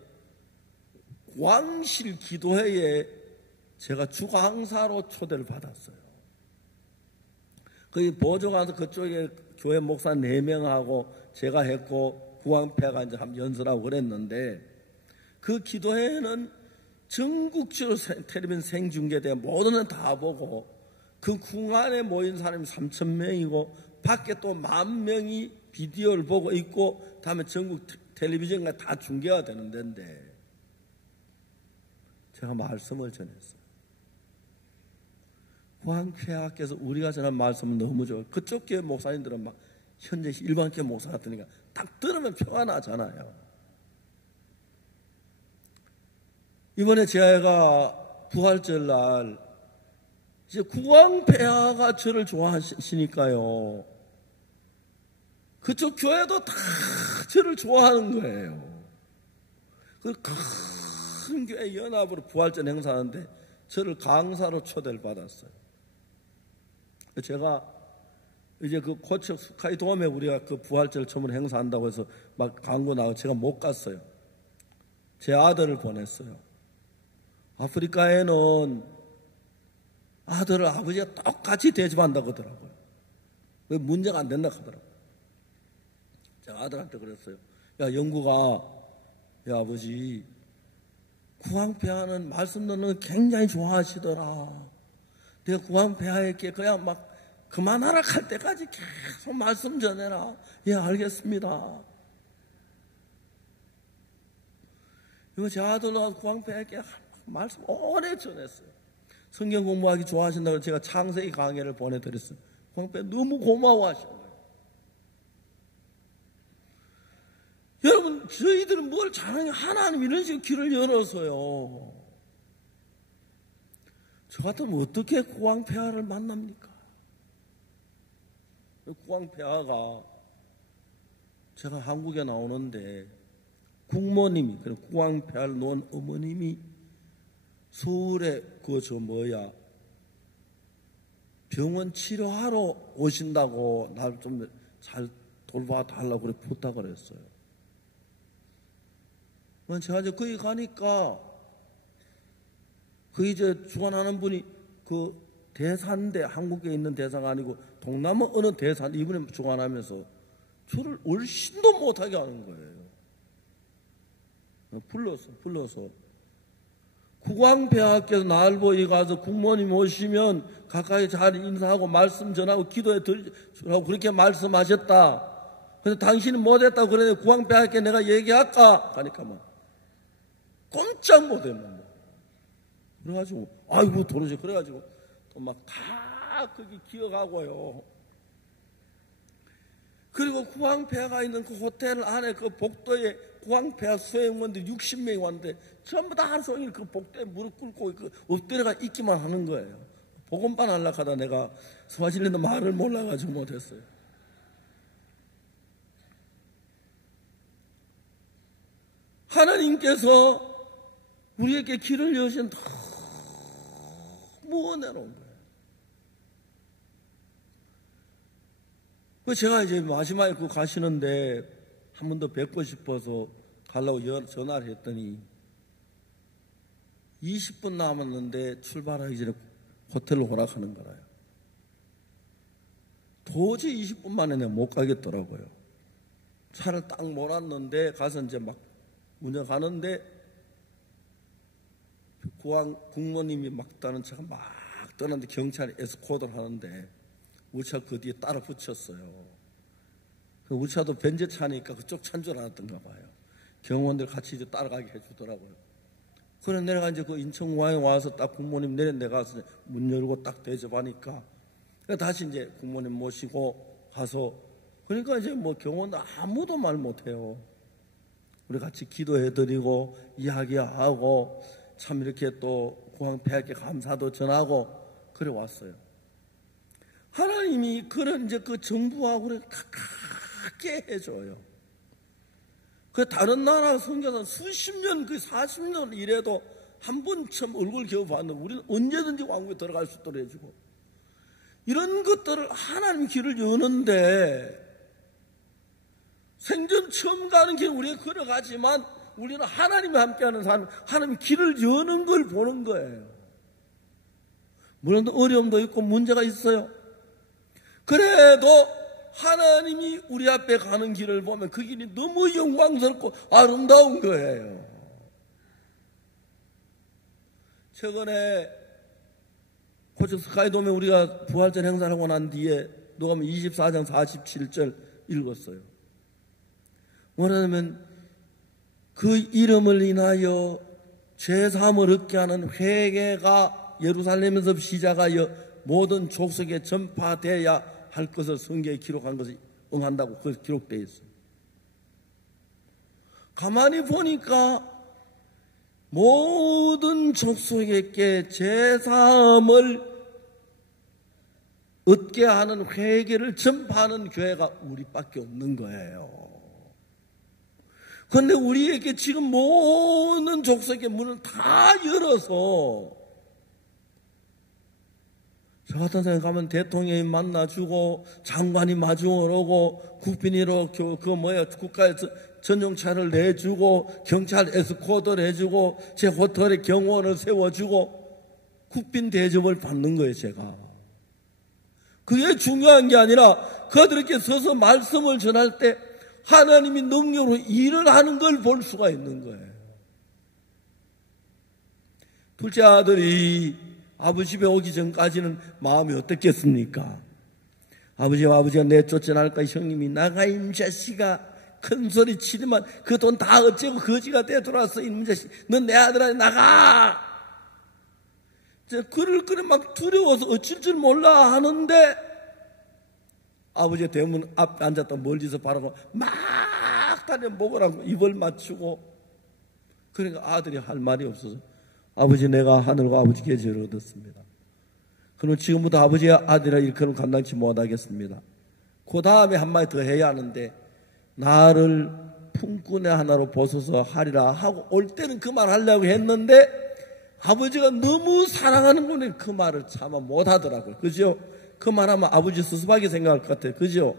왕실 기도회에 제가 주강사로 초대를 받았어요. 거기 보조가서 그쪽에 교회 목사 4명하고 제가 했고 구왕패가 이제 한번 연설하고 그랬는데, 그 기도회에는 전국적으로 텔레비전 생중계돼 모든 건 다 보고, 그 궁안에 모인 사람이 3,000명이고 밖에 또 10,000명이 비디오를 보고 있고, 다음에 전국 텔레비전과 다 중계가 되는 데인데 제가 말씀을 전했어요. 구왕폐하께서 우리가 전한 말씀은 너무 좋아요. 그쪽 교회 목사님들은 막 현재 일반 교회 목사 같으니까 딱 들으면 표가 나잖아요. 이번에 제가 부활절 날 이제 구왕폐하가 저를 좋아하시니까요, 그쪽 교회도 다 저를 좋아하는 거예요. 그 큰 교회 연합으로 부활절 행사하는데 저를 강사로 초대를 받았어요. 제가 이제 그 코척 스카이 돔에 우리가 그 부활절 처음으로 행사한다고 해서 막 광고 나오고 제가 못 갔어요. 제 아들을 보냈어요. 아프리카에는 아들을 아버지가 똑같이 대접한다고 하더라고요. 왜 문제가 안 된다고 하더라고요. 제가 아들한테 그랬어요. 야 영구가, 야 아버지 구왕폐하는 말씀 듣는 거 굉장히 좋아하시더라. 내가 구왕폐하에게 그냥 막 그만하라 할 때까지 계속 말씀 전해라. 예 알겠습니다. 이거 제 아들로 구왕폐하에게 말씀 오래 전했어요. 성경 공부하기 좋아하신다고 제가 창세기 강의를 보내드렸어요. 구왕폐 너무 고마워하셔요. 여러분 저희들은 뭘 잘하냐, 하나님 이런 식으로 길을 열어서요. 저 같으면 어떻게 구왕폐하를 만납니까? 구왕폐하가 제가 한국에 나오는데 국모님이, 구왕폐하를 놓은 어머님이 서울에 병원 치료하러 오신다고 날 좀 잘 돌봐달라고 그래 부탁을 했어요. 제가 이제 거기 가니까 그 이제 주관하는 분이 그 대사인데, 한국에 있는 대사가 아니고 동남아 어느 대사인데 이분이 주관하면서 저를 얼씬도 못하게 하는 거예요. 불러서 구광폐하께서 날 보이 가서 국모님 오시면 가까이 잘 인사하고 말씀 전하고 기도해 드리라고 그렇게 말씀하셨다. 그래서 당신이 못했다고 그러는데 구광폐하께 내가 얘기할까? 하니까 막 꼼짝 못해. 그래가지고 아이고 도로지. 그래가지고 또 막 다 거기 기어가고요. 그리고 구황폐하가 있는 그 호텔 안에 그 복도에 구황폐하 수행원들 60명이 왔는데 전부 다 하루 종일 그 복도에 무릎 꿇고 그 엎드려가 있기만 하는 거예요. 복음반 하려고 하다 내가 스와질랜드 말을 몰라가지고 못했어요. 하나님께서 우리에게 길을 여신 너무 은혜로운 거예요. 제가 이제 마지막에 그 가시는데 한 번 더 뵙고 싶어서 가려고 전화를 했더니 20분 남았는데 출발하기 전에 호텔로 오락하는 거라요. 도저히 20분 만에 내가 못 가겠더라고요. 차를 딱 몰았는데 가서 이제 막 운전가는데 공항 국모님이 막 따는 차가 막 떠났는데 경찰이 에스코트를 하는데 우리 차 그 뒤에 따라 붙였어요. 우리 차도 벤제차니까 그쪽 차인 줄 알았던가 봐요. 경호원들 같이 이제 따라가게 해주더라고요. 그래 내가 이제 그 인천공항에 와서 딱 국모님 내린 데 가서 문 열고 딱 대접하니까 다시 이제 국모님 모시고 가서 그러니까 이제 뭐 경호원들 아무도 말 못해요. 우리 같이 기도해드리고 이야기하고 참 이렇게 또 공항 폐하께 감사도 전하고 그래 왔어요. 하나님이 그런 이제 그 정부하고 가깝게 해줘요. 그 다른 나라 선교사 수십 년, 그 40년 이래도 한 번 참 얼굴 겨우 봤는데 우리는 언제든지 왕국에 들어갈 수 있도록 해주고 이런 것들을 하나님이 길을 여는데 생전 처음 가는 길 우리가 걸어가지만 우리는 하나님이 함께하는 사람, 하나님이 길을 여는 걸 보는 거예요. 물론 어려움도 있고 문제가 있어요. 그래도 하나님이 우리 앞에 가는 길을 보면 그 길이 너무 영광스럽고 아름다운 거예요. 최근에 고척 스카이돔에 우리가 부활절 행사를 하고 난 뒤에 누가 보면 24장 47절 읽었어요. 뭐냐면 그 이름을 인하여 죄사함을 얻게 하는 회개가 예루살렘에서 시작하여 모든 족속에 전파되어야 할 것을 성경에 기록한 것이 응한다고 그것이 기록되어 있어요. 가만히 보니까 모든 족속에게 제사함을 얻게 하는 회개를 전파하는 교회가 우리밖에 없는 거예요. 그런데 우리에게 지금 모든 족속의 문을 다 열어서 저 같은 사람이 가면 대통령이 만나주고 장관이 마중을 오고 국빈이로 국가에서 전용차를 내주고 경찰 에스코트를 해주고 제 호텔에 경호원을 세워주고 국빈 대접을 받는 거예요. 제가 그게 중요한 게 아니라 그들에게 서서 말씀을 전할 때 하나님이 능력으로 일을 하는 걸 볼 수가 있는 거예요. 둘째 아들이 아버지 집에 오기 전까지는 마음이 어떻겠습니까? 아버지가 내쫓아날까 형님이 나가 이 자식아 큰 소리 치더만 그 돈 다 어째고 거지가 되돌아서 이 자식 넌 내 아들아 나가 그를 막 두려워서 어쩔 줄 몰라 하는데 아버지가 대문 앞에 앉았다 멀리서 바라보고 막 다리 먹으라고 입을 맞추고 그러니까 아들이 할 말이 없어서 아버지 내가 하늘과 아버지 계절을 얻었습니다. 그럼 지금부터 아버지의 아들이라 일컬음 감당치 못하겠습니다. 그 다음에 한마디 더 해야 하는데 나를 품꾼의 하나로 보소서 하리라 하고 올 때는 그 말 하려고 했는데 아버지가 너무 사랑하는 분이 그 말을 차마 못하더라고요. 그죠? 그 말하면 아버지 섭섭하게 생각할 것 같아요. 그죠?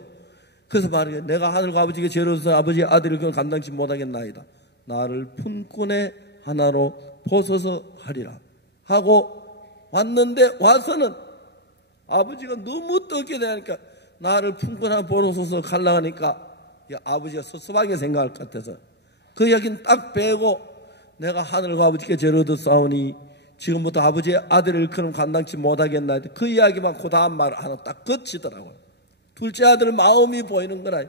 그래서 말이에요. 내가 하늘과 아버지께 죄를 얻어서 아버지의 아들을 그건 감당치 못하겠나이다. 나를 품꾼의 하나로 보소서 하리라 하고 왔는데 와서는 아버지가 너무 떡게 되니까 나를 품꾼 하나 보소서 가려고 하니까 아버지가 섭섭하게 생각할 것 같아서 그 이야기는 딱 빼고 내가 하늘과 아버지께 죄를 얻었사오니 지금부터 아버지의 아들을 그럼 감당치 못하겠나 그 이야기만 그 다음 말 하나 딱 거치더라고요. 둘째 아들 마음이 보이는 거라.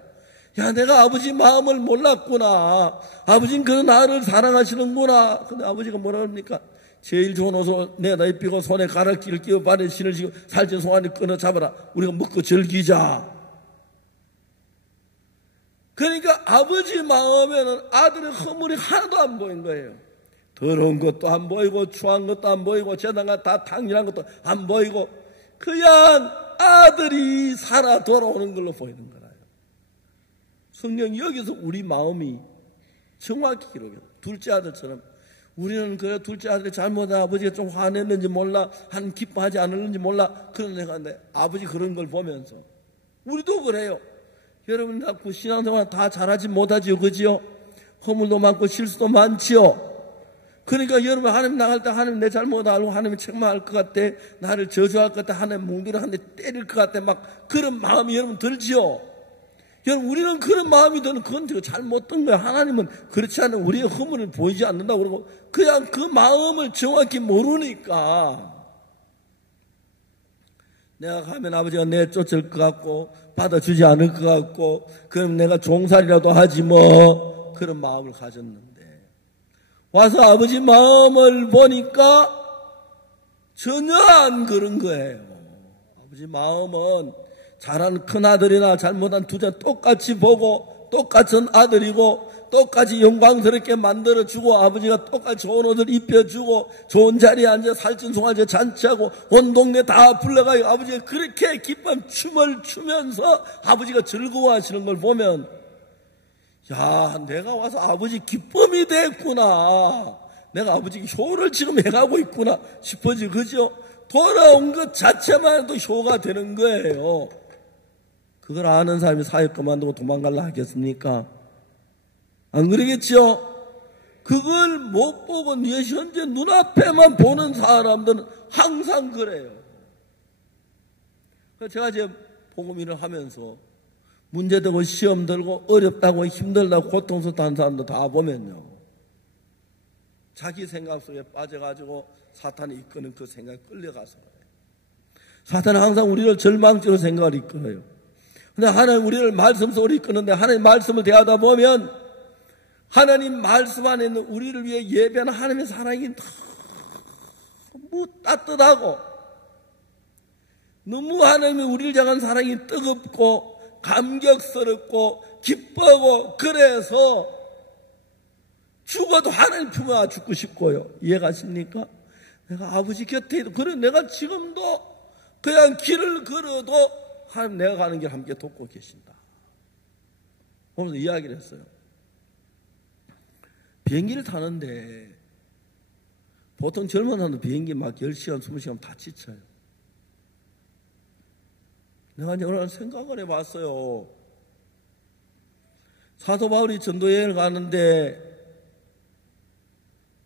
야 내가 아버지 마음을 몰랐구나. 아버지는 그 나를 사랑하시는구나. 근데 아버지가 뭐라 그럽니까? 제일 좋은 옷을 내다 입히고 손에 가락지를 끼워 발에 신을 신고 살찐 송아지 끊어 잡아라. 우리가 먹고 즐기자. 그러니까 아버지 마음에는 아들의 허물이 하나도 안 보인 거예요. 더러운 것도 안 보이고 추한 것도 안 보이고 재단과 다 탕진한 것도 안 보이고 그냥 아들이 살아 돌아오는 걸로 보이는 거라요. 성경 여기서 우리 마음이 정확히 기록해요. 둘째 아들처럼 우리는 그래 둘째 아들이 잘못한 아버지가 좀 화냈는지 몰라 한 기뻐하지 않았는지 몰라 그런 생각인데 아버지 그런 걸 보면서 우리도 그래요. 여러분 자꾸 신앙생활 다 잘하지 못하지요, 그지요? 허물도 많고 실수도 많지요. 그러니까 여러분 하나님 나갈 때 하나님 내 잘못 알고 하나님이 책망할 것 같아, 나를 저주할 것 같아, 하나님 몽디를 한 대 때릴 것 같아, 막 그런 마음이 여러분 들지요. 여러분 우리는 그런 마음이 드는 그건 되게 잘못된 거예요. 하나님은 그렇지 않은 우리의 허물을 보이지 않는다고 그러고 그냥 그 마음을 정확히 모르니까 내가 가면 아버지가 내쫓을 것 같고 받아주지 않을 것 같고 그럼 내가 종살이라도 하지 뭐 그런 마음을 가졌는데 와서 아버지 마음을 보니까 전혀 안 그런 거예요. 아버지 마음은 잘한 큰아들이나 잘못한 두자 똑같이 보고 똑같은 아들이고 똑같이 영광스럽게 만들어주고 아버지가 똑같이 좋은 옷을 입혀주고 좋은 자리에 앉아 살찐송아지 잔치하고 온 동네 다 불러가요. 아버지가 그렇게 기쁜 춤을 추면서 아버지가 즐거워하시는 걸 보면 야, 내가 와서 아버지 기쁨이 됐구나. 내가 아버지 효를 지금 해가고 있구나 싶어지, 그죠? 돌아온 것 자체만 해도 효가 되는 거예요. 그걸 아는 사람이 사역 그만두고 도망갈라 하겠습니까? 안 그러겠죠? 그걸 못 보고 현재 눈앞에만 보는 사람들은 항상 그래요. 제가 이제 복음 일을 하면서 문제되고 시험 들고 어렵다고 힘들다고 고통스럽다는 사람들 다 보면요. 자기 생각 속에 빠져가지고 사탄이 이끄는 그 생각에 끌려가서 그래요. 사탄은 항상 우리를 절망적으로 생각을 이끌어요. 근데 하나님 우리를 말씀 속으로 이끄는데 하나님 말씀을 대하다 보면 하나님 말씀 안에 있는 우리를 위해 예배하는 하나님의 사랑이 너무 따뜻하고 너무 하나님이 우리를 향한 사랑이 뜨겁고 감격스럽고 기뻐하고 그래서 죽어도 하나님 품에 와 죽고 싶고요. 이해가십니까? 내가 아버지 곁에 있고 그래 내가 지금도 그냥 길을 걸어도 하나님 내가 가는 길 함께 돕고 계신다. 오늘 이야기를 했어요. 비행기를 타는데 보통 젊은 사람도 비행기 막 10시간 20시간 다 지쳐요. 내가 이제 오늘 생각을 해봤어요. 사도 바울이 전도 여행을 가는데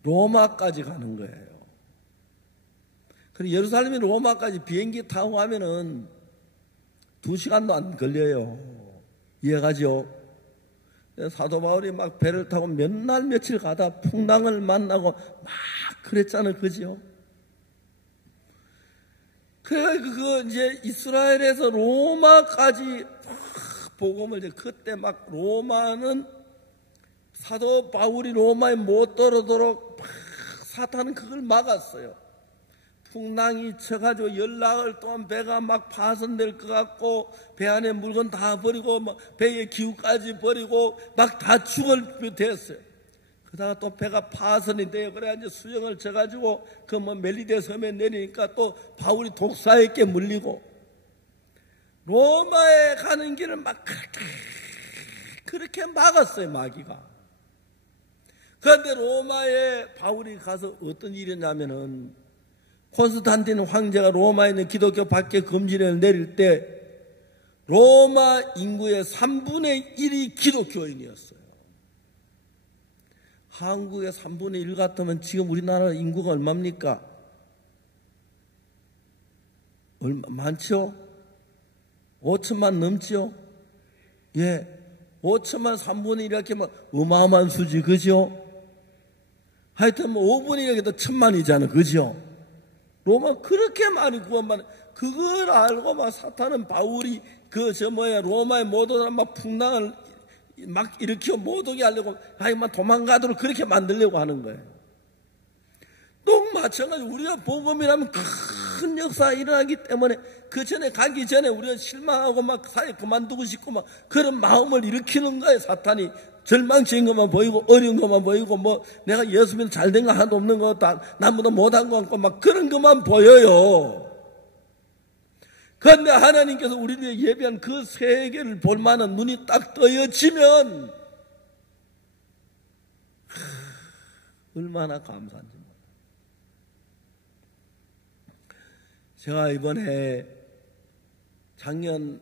로마까지 가는 거예요. 그리고 예루살렘이 로마까지 비행기 타고 가면은 2시간도 안 걸려요. 이해가죠? 사도 바울이 막 배를 타고 몇 날 며칠 가다 풍랑을 만나고 막 그랬잖아요. 그죠? 그래, 이제 이스라엘에서 로마까지 복음을 이제 그때 막 로마는 사도 바울이 로마에 못 들어오도록 막 사탄은 그걸 막았어요. 풍랑이 쳐가지고 연락을 또한 배가 막 파손될 것 같고 배 안에 물건 다 버리고 막 배의 기후까지 버리고 막 다 죽을 됐어요. 그러다가 또 배가 파손이 돼요. 그래 이제 수정을 쳐가지고 그 뭐 멜리데 섬에 내리니까 또 바울이 독사에게 물리고 로마에 가는 길을 막 그렇게 막았어요. 마귀가. 그런데 로마에 바울이 가서 어떤 일이냐면은 콘스탄틴 황제가 로마에 있는 기독교 밖에 금지령을 내릴 때 로마 인구의 3분의 1이 기독교인이었어요. 한국의 3분의 1 같으면 지금 우리나라 인구가 얼마입니까? 많죠? 5천만 넘죠? 예. 5천만 3분의 1 이렇게 막 어마어마한 수지, 그죠? 하여튼 뭐 5분의 1 이렇게 1,000만이잖아, 그죠? 로마 그렇게 많이 구원받는, 그걸 알고 막 사탄은 바울이 로마에 못 오는 막 풍랑을 막 일으켜 못 오게 하려고, 막 도망가도록 그렇게 만들려고 하는 거예요. 또 마찬가지로 우리가 복음이라면 큰 역사가 일어나기 때문에 그 전에 가기 전에 우리가 실망하고 막 사회 그만두고 싶고 막 그런 마음을 일으키는 거예요. 사탄이 절망적인 것만 보이고 어려운 것만 보이고 뭐 내가 예수 믿으면 잘된 거 하나도 없는 것 같다, 남보다 못한 것 같고 막 그런 것만 보여요. 그런데 하나님께서 우리를 예비한 그 세계를 볼 만한 눈이 딱 떠여지면 얼마나 감사한지 몰라요. 제가 이번에 작년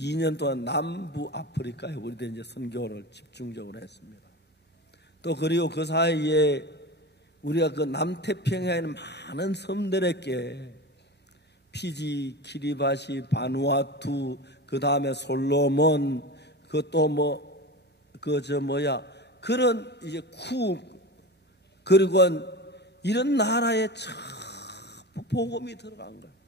2년 동안 남부 아프리카에 우리들 이제 선교를 집중적으로 했습니다. 또 그리고 그 사이에 우리가 그 남태평양에 있는 많은 섬들에게 피지, 키리바시, 바누아투, 그 다음에 솔로몬, 그또 그런 이제 그리고 이런 나라에 전부 복음이 들어간 거예요.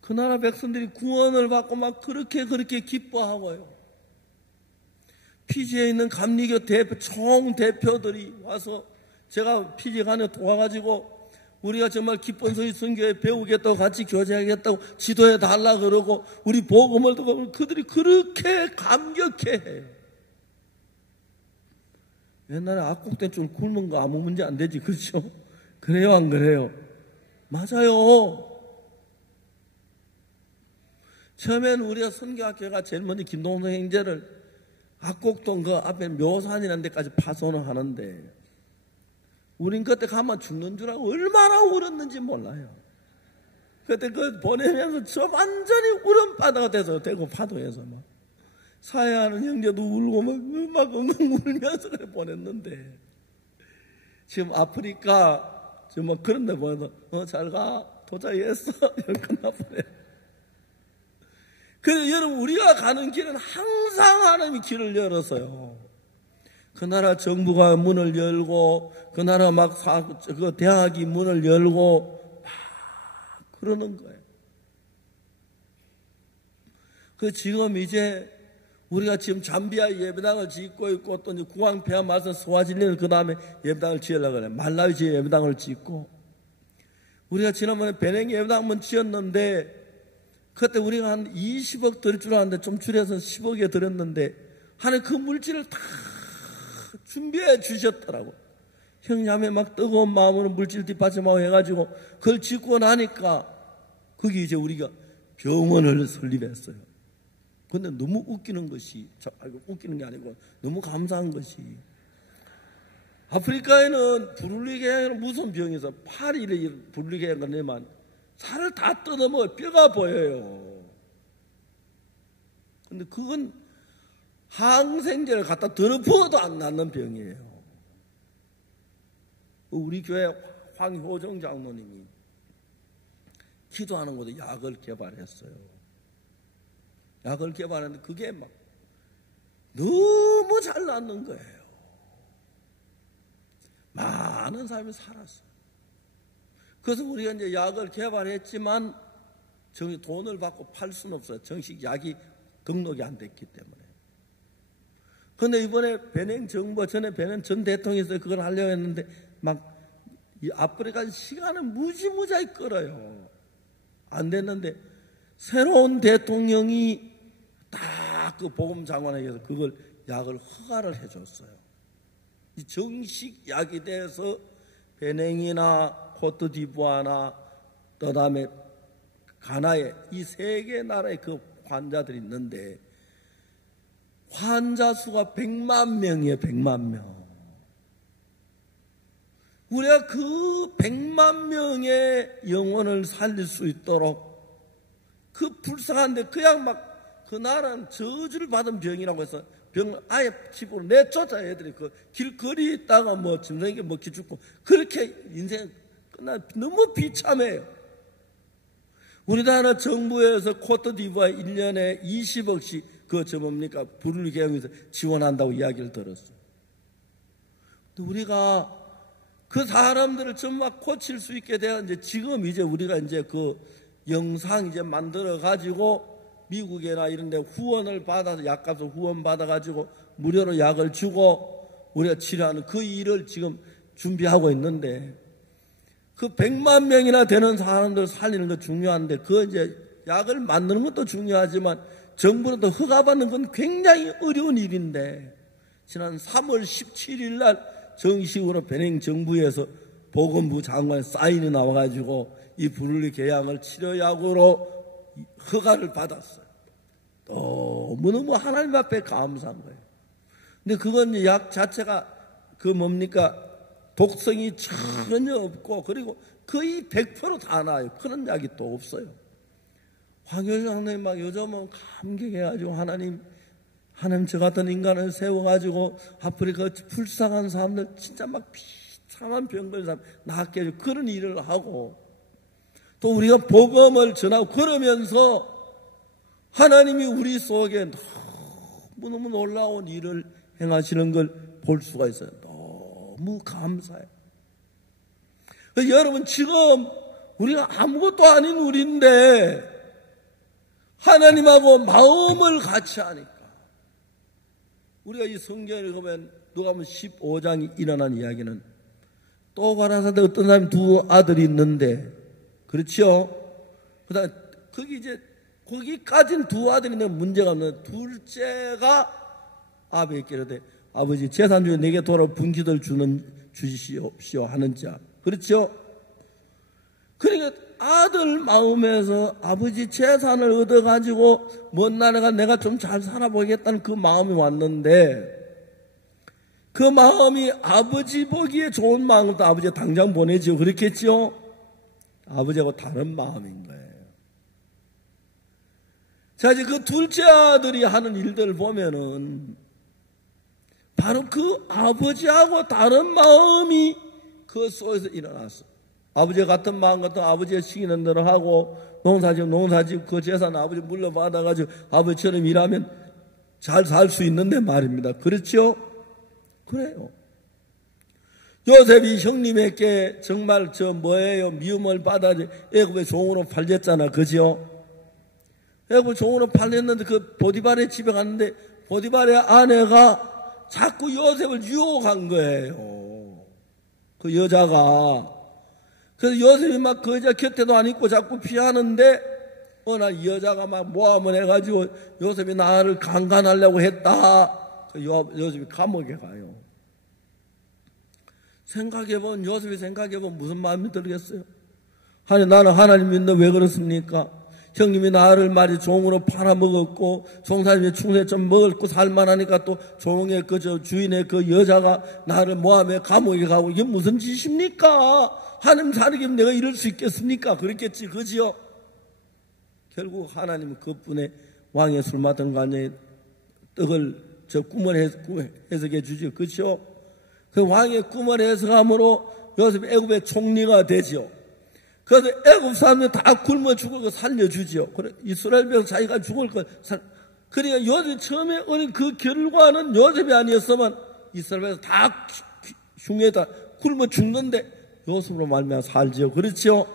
그 나라 백성들이 구원을 받고 막 그렇게 기뻐하고요. 피지에 있는 감리교 총 대표들이 와서 제가 피지 간에 와가지고 우리가 정말 기쁜 소식 선교에 배우겠다고 같이 교제하겠다고 지도해 달라 그러고 우리 복음을 듣고 그들이 그렇게 감격해. 옛날에 악곡된 줄 굶은 거 아무 문제 안 되지, 그렇죠? 그래요, 안 그래요? 맞아요. 처음엔 우리가 선교학교가 제일 먼저 김동성 형제를 악곡동 그 앞에 묘산이라는 데까지 파송을 하는데 우린 그때 가면 죽는 줄 알고 얼마나 울었는지 몰라요. 그때 그 보내면서 저 완전히 울음바다가 돼서 대구 파도에서 막 사회하는 형제도 울고 막 엉엉 울면서 그래 보냈는데 지금 아프리카 지금 뭐 그런 데 보내서 잘 가 도착했어 이렇게 끝나버려. 그래서 여러분 우리가 가는 길은 항상 하나님이 길을 열었어요. 그 나라 정부가 문을 열고 그 나라 그 대학이 문을 열고 막 그러는 거예요. 그 지금 이제 우리가 지금 잠비아 예배당을 짓고 있고 또 이제 구황폐하 맞은 스와질리는 그 다음에 예배당을 지으려고 그래요. 말라위 지에 예배당을 짓고 우리가 지난번에 베냉 예배당 한번 지었는데 그때 우리가 한 20억 들 줄 알았는데 좀 줄여서 10억에 들었는데 하나님 그 물질을 다 준비해 주셨더라고. 형님이 막 뜨거운 마음으로 물질 뒷받침하고 해가지고 그걸 짓고 나니까 거기 이제 우리가 병원을 설립했어요. 근데 너무 웃기는 것이 웃기는 게 아니고 너무 감사한 것이 아프리카에는 부르리게는 무슨 병이 있어. 팔이 부르리게가 내만 살을 다 뜯어먹어 뼈가 보여요. 근데 그건 항생제를 갖다 더럽혀도 안 낫는 병이에요. 우리 교회 황효정 장로님이 기도하는 곳에 약을 개발했어요. 약을 개발했는데 그게 막 너무 잘 낫는 거예요. 많은 사람이 살았어요. 그래서 우리가 이제 약을 개발했지만 돈을 받고 팔 수는 없어요. 정식 약이 등록이 안 됐기 때문에. 그런데 이번에 베냉 정부 전에 베냉 전 대통령에서 그걸 하려고 했는데 막 이 아프리카 시간은 무지무지하게 끌어요. 안 됐는데 새로운 대통령이 딱 그 보금 장관에게서 그걸 약을 허가를 해줬어요. 이 정식 약이 돼서 베냉이나 코트디부아나 또 다음에 가나에 이 세 개 나라에 그 환자들이 있는데 환자 수가 100만 명이에요. 100만 명. 우리가 그 100만 명의 영혼을 살릴 수 있도록 그 불쌍한데 그냥 막 그 나라는 저주를 받은 병이라고 해서 병을 아예 집으로 내쫓아 애들이 그 길거리에 있다가 뭐 짐승에게 먹기 죽고 그렇게 인생 끝나 너무 비참해요. 우리나라 정부에서 코트디부아 1년에 20억씩 뭡니까 부르리 개혁에서 지원한다고 이야기를 들었어요. 우리가 그 사람들을 전부 고칠 수 있게 돼야 이제 지금 이제 우리가 이제 그 영상 이제 만들어 가지고 미국이나 이런 데 후원을 받아서 약값을 후원 받아 가지고 무료로 약을 주고 우리가 치료하는 그 일을 지금 준비하고 있는데 그 100만 명이나 되는 사람들 살리는 거 중요한데 그 이제 약을 만드는 것도 중요하지만 정부로부터 허가받는 건 굉장히 어려운 일인데 지난 3월 17일 날 정식으로 베냉 정부에서 보건부 장관 사인이 나와가지고 이 부르리 개양을 치료약으로 허가를 받았어요. 너무너무 하나님 앞에 감사한 거예요. 근데 그건 약 자체가 독성이 전혀 없고 그리고 거의 100% 다 나아요. 그런 약이 또 없어요. 황교안 장로님 막 요즘은 감격해가지고 하나님 저 같은 인간을 세워가지고 아프리카 불쌍한 사람들 진짜 막 비참한 병 걸린 사람 낫게 해주고 그런 일을 하고 또 우리가 복음을 전하고 그러면서 하나님이 우리 속에 너무너무 놀라운 일을 행하시는 걸 볼 수가 있어요. 너무 감사해요. 여러분 지금 우리가 아무것도 아닌 우리인데 하나님하고 마음을 같이 하니까 우리가 이 성경을 보면 누가복음 15장이 일어난 이야기는 또 가라사대 어떤 사람이 두 아들이 있는데 그렇죠? 그다음에 거기까지는 두 아들이 있는데 문제가 없는 둘째가 아버지께 이르되 아버지 재산 중에 내게 돌아 분기를 주시오 하는 자 그렇죠? 그러니까 아들 마음에서 아버지 재산을 얻어가지고 먼 나라가 내가 좀 잘 살아보겠다는 그 마음이 왔는데 그 마음이 아버지 보기에 좋은 마음도 아버지가 당장 보내지요. 그렇겠죠? 아버지하고 다른 마음인 거예요. 자, 이제 그 둘째 아들이 하는 일들을 보면은 바로 그 아버지하고 다른 마음이 그 속에서 일어났어. 아버지와 같은 마음 같은 아버지가 시키는 대로 하고 농사지고 그 재산 아버지 물려받아가지고 아버지처럼 일하면 잘 살 수 있는데 말입니다. 그렇죠? 그래요. 요셉이 형님에게 정말 미움을 받아 애굽의 종으로 팔렸잖아. 그죠? 애굽 종으로 팔렸는데 그 보디발의 집에 갔는데 보디발의 아내가 자꾸 요셉을 유혹한 거예요. 그 여자가. 그래서 요셉이 막 그 여자 곁에도 안 있고 자꾸 피하는데 어느 날 여자가 막 모함을 해가지고 요셉이 나를 강간하려고 했다. 요셉이 감옥에 가요. 요셉이 생각해보면 무슨 마음이 들겠어요? 나는 하나님 믿는데 왜 그렇습니까? 형님이 나를 말이 종으로 팔아먹었고 종사님이 충세 좀 먹었고 살만하니까 또 종의 주인의 그 여자가 나를 모함해 감옥에 가고 이게 무슨 짓입니까? 하나님 자르기면 내가 이럴 수 있겠습니까? 그랬겠지, 그지요? 결국 하나님은 그분의 왕의 술 맡은 간에 떡을 꿈을 해석해 주죠, 그죠? 그 왕의 꿈을 해석함으로 요셉이 애굽의 총리가 되죠. 그래서 애굽 사람들이 다 굶어 죽을 거 살려주죠. 그래, 이스라엘 백성 자기가 죽을 거 그러니까 요셉이 처음에 어린 그 결과는 요셉이 아니었으면 이스라엘 백성 다 흉에다 굶어 죽는데 요셉으로 말미암아 살지요. 그렇죠?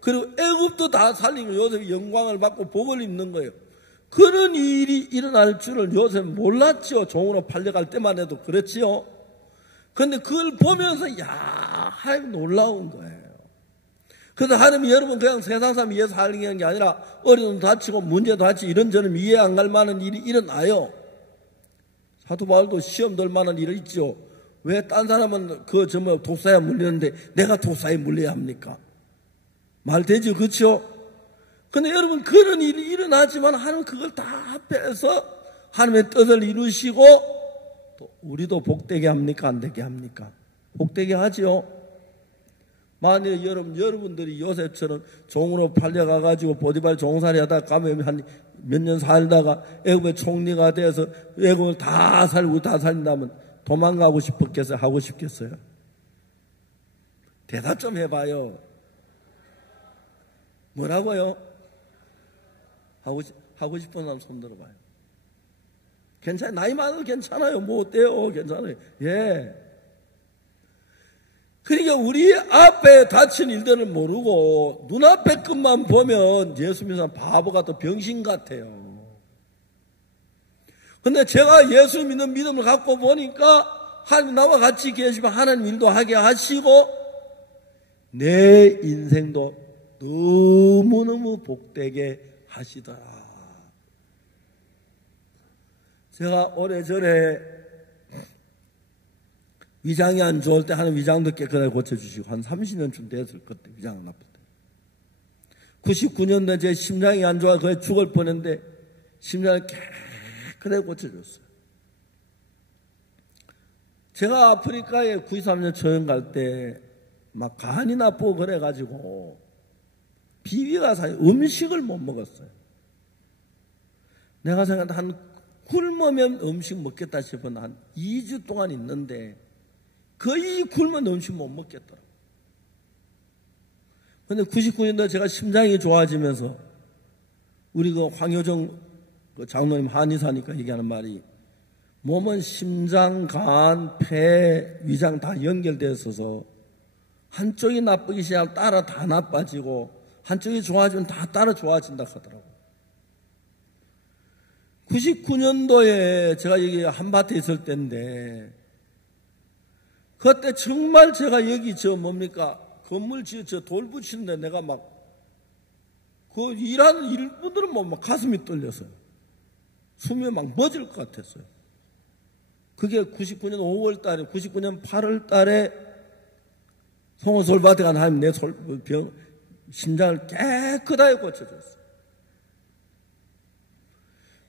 그리고 애굽도 다 살리고 요셉이 영광을 받고 복을 입는 거예요. 그런 일이 일어날 줄을 요셉은 몰랐죠. 종으로 팔려갈 때만 해도 그렇지요. 그런데 그걸 보면서 하나님 놀라운 거예요. 그래서 하나님이 여러분 그냥 세상 사람 위해서 살리는 게 아니라 어려움도 다치고 문제도 다치고 이런저런 이해 안 갈 만한 일이 일어나요. 사도 바울도 시험 들 만한 일이 있죠. 왜 딴 사람은 독사에 물리는데 내가 독사에 물려야 합니까? 말 되죠, 그렇죠? 근데 여러분 그런 일이 일어나지만 하나님은 그걸 다 합해서 하나님의 뜻을 이루시고 또 우리도 복되게 합니까? 안 되게 합니까? 복되게 하죠. 만약에 여러분들이 요셉처럼 종으로 팔려가가지고 보디발 종살이 하다가 가면 한 몇 년 살다가 애굽의 총리가 돼서 애굽을 다 살린다면 도망가고 싶었겠어요? 하고 싶겠어요? 대답 좀 해봐요. 뭐라고요? 하고 싶은 사람 손 들어봐요. 괜찮아요. 나이 많아도 괜찮아요. 뭐 어때요? 괜찮아요. 예. 그러니까 우리 앞에 닥친 일들을 모르고 눈앞의 것만 보면 예수 믿는 사람 바보 같아 병신 같아요. 근데 제가 예수 믿는 믿음을 갖고 보니까 하나님 나와 같이 계시면 하나님 일도 하게 하시고 내 인생도 너무너무 복되게 하시더라. 제가 오래전에 위장이 안 좋을 때 하는 위장도 깨끗하게 고쳐주시고 한 30년쯤 됐을 것 같아요. 위장 나쁠 때. 99년도에 제 심장이 안 좋아 거의 죽을 뻔했는데 심장을 깨끗하게 고쳐줬어요. 제가 아프리카에 93년 처음 갈 때 막 간이 나쁘고 그래가지고 비위가 사실 음식을 못 먹었어요. 내가 생각한 한 굶으면 음식 먹겠다 싶은 한 2주 동안 있는데 거의 굶으면 음식 못 먹겠더라고요. 그런데 99년도에 제가 심장이 좋아지면서 우리 그 황효정 그 장로님 한의사니까 얘기하는 말이 몸은 심장, 간, 폐, 위장 다 연결되어 있어서 한쪽이 나쁘기 시작하면 따라 다 나빠지고 한쪽이 좋아지면 다 따라 좋아진다 하더라고요. 99년도에 제가 여기 한밭에 있을 때인데 그때 정말 제가 여기 뭡니까 건물 저 돌 붙이는데 내가 막 그 일하는 일분들은 막 가슴이 떨려서요. 숨이 막 멎을 것 같았어요. 그게 99년 5월 달에 99년 8월 달에 송호솔밭에 간 하나님 내 심장을 깨끗하게 고쳐줬어요.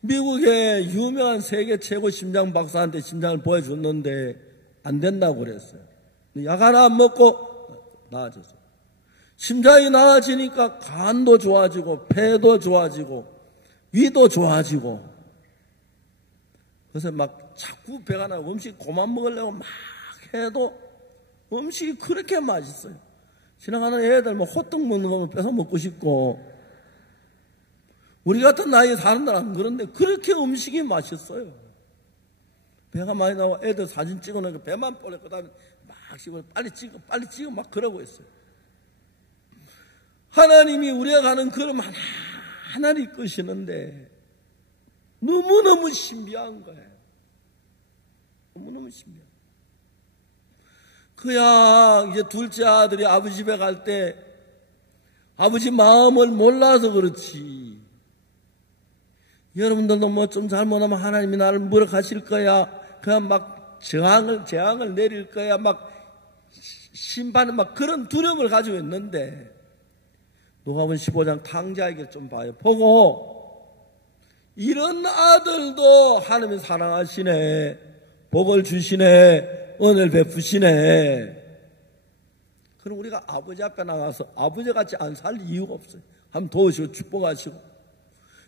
미국의 유명한 세계 최고 심장 박사한테 심장을 보여줬는데 안 된다고 그랬어요. 약 하나 안 먹고 나아졌어요. 심장이 나아지니까 간도 좋아지고 폐도 좋아지고 위도 좋아지고 그래서 막 자꾸 배가 나고 음식 그만 먹으려고 막 해도 음식이 그렇게 맛있어요. 지나가는 애들 뭐 호떡 먹는 거 뺏어 먹고 싶고 우리 같은 나이에 사람들 안 그런데 그렇게 음식이 맛있어요. 배가 많이 나와 애들 사진 찍어놓으니까 배만 뽀래 그 다음에 막 씹어 빨리 찍어 막 그러고 있어요. 하나님이 우리가 가는 걸음 하나를 이끄시는데 너무너무 신비한 거예요. 너무너무 신비한 그야 이제 둘째 아들이 아버지 집에 갈 때 아버지 마음을 몰라서 그렇지 여러분들도 뭐 좀 잘못하면 하나님이 나를 뭐라 하실 거야 그냥 막 재앙을 내릴 거야 막 심판을 막 그런 두려움을 가지고 있는데 누가복음 15장 탕자 얘기를 좀 봐요. 보고 이런 아들도 하나님이 사랑하시네 복을 주시네 은혜를 베푸시네. 그럼 우리가 아버지 앞에 나가서 아버지같이 안 살 이유가 없어요. 한번 도우시고 축복하시고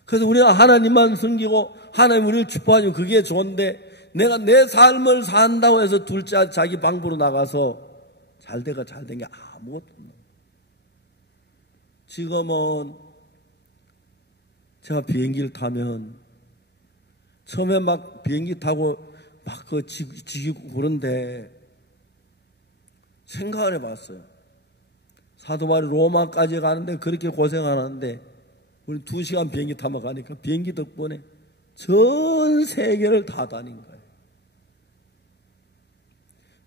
그래서 우리가 하나님만 섬기고 하나님 우리를 축복하시면 그게 좋은데 내가 내 삶을 산다고 해서 둘째 자기 방부로 나가서 잘되가 잘된 게 아무것도 없는 지금은 제가 비행기를 타면 처음에 막 비행기 타고 막 그 지기고 그런데 생각을 해봤어요. 사도바리 로마까지 가는데 그렇게 고생하는데 우리 2시간 비행기 타고 가니까 비행기 덕분에 전 세계를 다 다닌 거예요.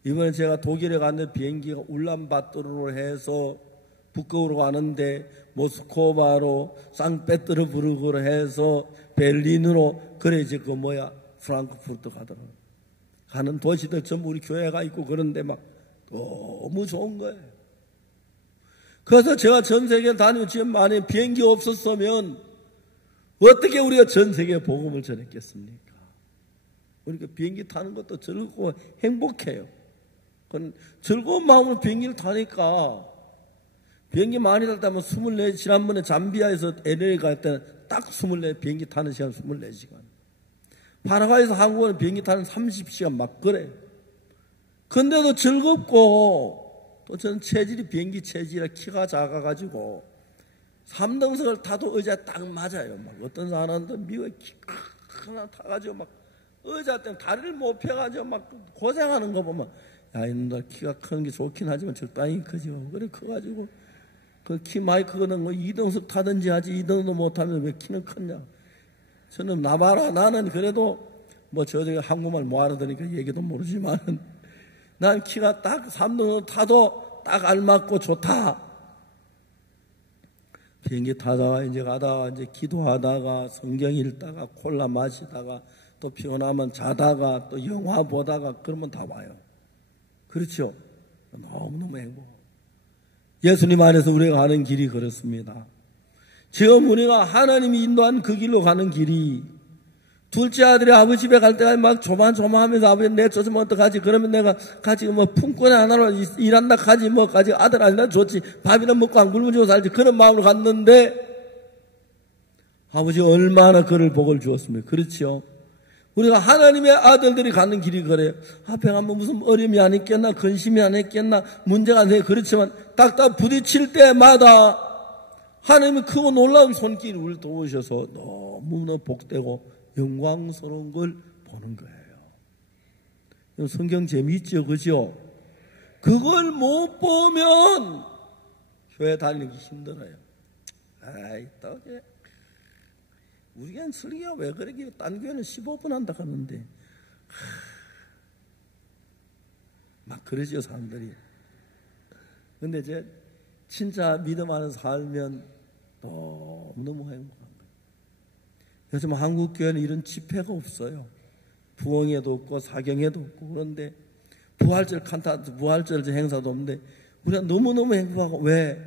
이번에 제가 독일에 갔는데 비행기가 울란바토르로 해서 북극으로 가는데 모스크바로 상페테르부르크로 해서 베를린으로 그래 이제 프랑크푸르트 가더라고요. 가는 도시들 전부 우리 교회가 있고 그런데 막 너무 좋은 거예요. 그래서 제가 전 세계 다니고 지금 만약에 비행기 없었으면 어떻게 우리가 전 세계에 복음을 전했겠습니까? 우리가 비행기 타는 것도 즐겁고 행복해요. 그건 즐거운 마음으로 비행기를 타니까 비행기 많이 탈 때면 24, 지난번에 잠비아에서 LA 갈 때는 딱 24, 비행기 타는 시간 24시간. 파라과이에서 한국은 비행기 타는 30시간 막 그래요. 근데도 즐겁고 또 저는 비행기 체질이라 키가 작아가지고 3등석을 타도 의자에 딱 맞아요. 막 어떤 사람은 미국에 키 하나 타가지고 막 의자 때문에 다리를 못 펴가지고 막 고생하는 거 보면 야 이놈들 키가 큰 게 좋긴 하지만 적당히 크죠. 그래 커가지고 그 키 많이 크거든 뭐 2등석 타든지 하지 2등도 못하면 왜 키는 컸냐. 저는 나봐라 나는 그래도 뭐 저쪽에 한국말 못 알아들으니까 얘기도 모르지만 난 키가 딱 3등석 타도 딱 알맞고 좋다. 비행기 타다가 이제 가다가 이제 기도하다가 성경 읽다가 콜라 마시다가 또 피곤하면 자다가 또 영화 보다가 그러면 다 와요. 그렇죠? 너무너무 행복. 예수님 안에서 우리가 가는 길이 그렇습니다. 지금 우리가 하나님이 인도한 그 길로 가는 길이 둘째 아들이 아버지 집에 갈 때까지 막 조마조마하면서 아버지 내쫓으면 어떡하지? 그러면 내가 가지 뭐 품꾼이 하나로 일한다 가지 뭐 가지 아들 아니라 좋지 밥이나 먹고 안 굶어지고 살지 그런 마음으로 갔는데 아버지 얼마나 그를 복을 주었습니까? 그렇지요? 우리가 하나님의 아들들이 가는 길이 그래요. 앞에 가면 무슨 어려움이 안 있겠나, 근심이 안 있겠나, 문제가 안 돼. 그렇지만 딱딱 부딪힐 때마다 하나님이 크고 놀라운 손길을 우리를 도우셔서 너무나 복되고 영광스러운 걸 보는 거예요. 성경 재미있죠, 그죠? 그걸 못 보면 교회 다니기 힘들어요. 아이, 떡에. 우리 교회는 설교가 왜 그러게, 딴 교회는 15분 한다 하는데. 막 그러죠, 사람들이. 근데 이제 진짜 믿음 안에서 살면 너무 행복한 거예요. 요즘 한국 교회는 이런 집회가 없어요. 부흥회도 없고 사경회도 없고. 그런데 부활절 칸타도 부활절 행사도 없는데 우리가 너무너무 행복하고. 왜?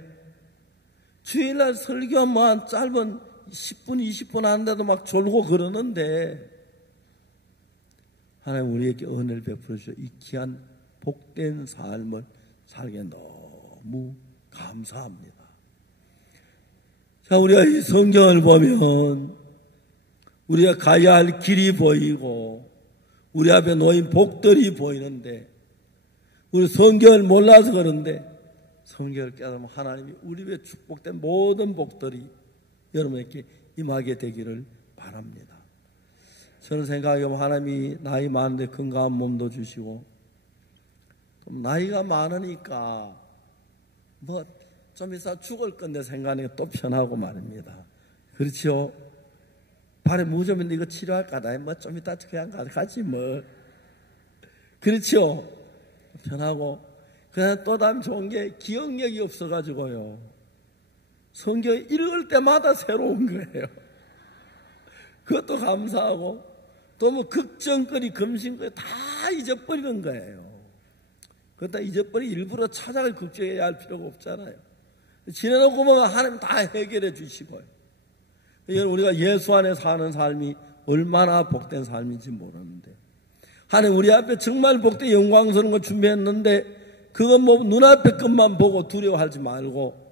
주일날 설교 뭐 짧은 10분 20분 하는데도 막 졸고 그러는데 하나님 우리에게 은혜를 베풀어 주셔 이 귀한 복된 삶을 살게 너무 감사합니다. 자, 우리가 이 성경을 보면 우리가 가야 할 길이 보이고 우리 앞에 놓인 복들이 보이는데 우리 성경을 몰라서 그런데 성경을 깨달으면 하나님이 우리 위해 축복된 모든 복들이 여러분에게 임하게 되기를 바랍니다. 저는 생각해보면 하나님이 나이 많은데 건강한 몸도 주시고 또 나이가 많으니까 뭐 좀 있어 죽을 건데 생각하니까 또 편하고 말입니다. 그렇죠? 발에 무좀인데 이거 치료할까? 나 뭐 좀 이따 그냥 가지 뭐. 그렇죠? 편하고. 그냥 또 다른 좋은 게 기억력이 없어가지고요. 성경 읽을 때마다 새로운 거예요. 그것도 감사하고 또 뭐 걱정거리, 금신거리 다 잊어버리는 거예요. 그것도 잊어버리 일부러 찾아가 걱정해야 할 필요가 없잖아요. 지내놓고 보면 하나님 다 해결해 주시고요. 우리가 예수 안에 사는 삶이 얼마나 복된 삶인지 모르는데 하나님 우리 앞에 정말 복된 영광스러운 걸 준비했는데 그건 뭐 눈앞의 것만 보고 두려워하지 말고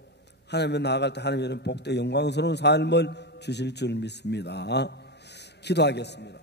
하나님에 나아갈 때 하나님의 복된 영광스러운 삶을 주실 줄 믿습니다. 기도하겠습니다.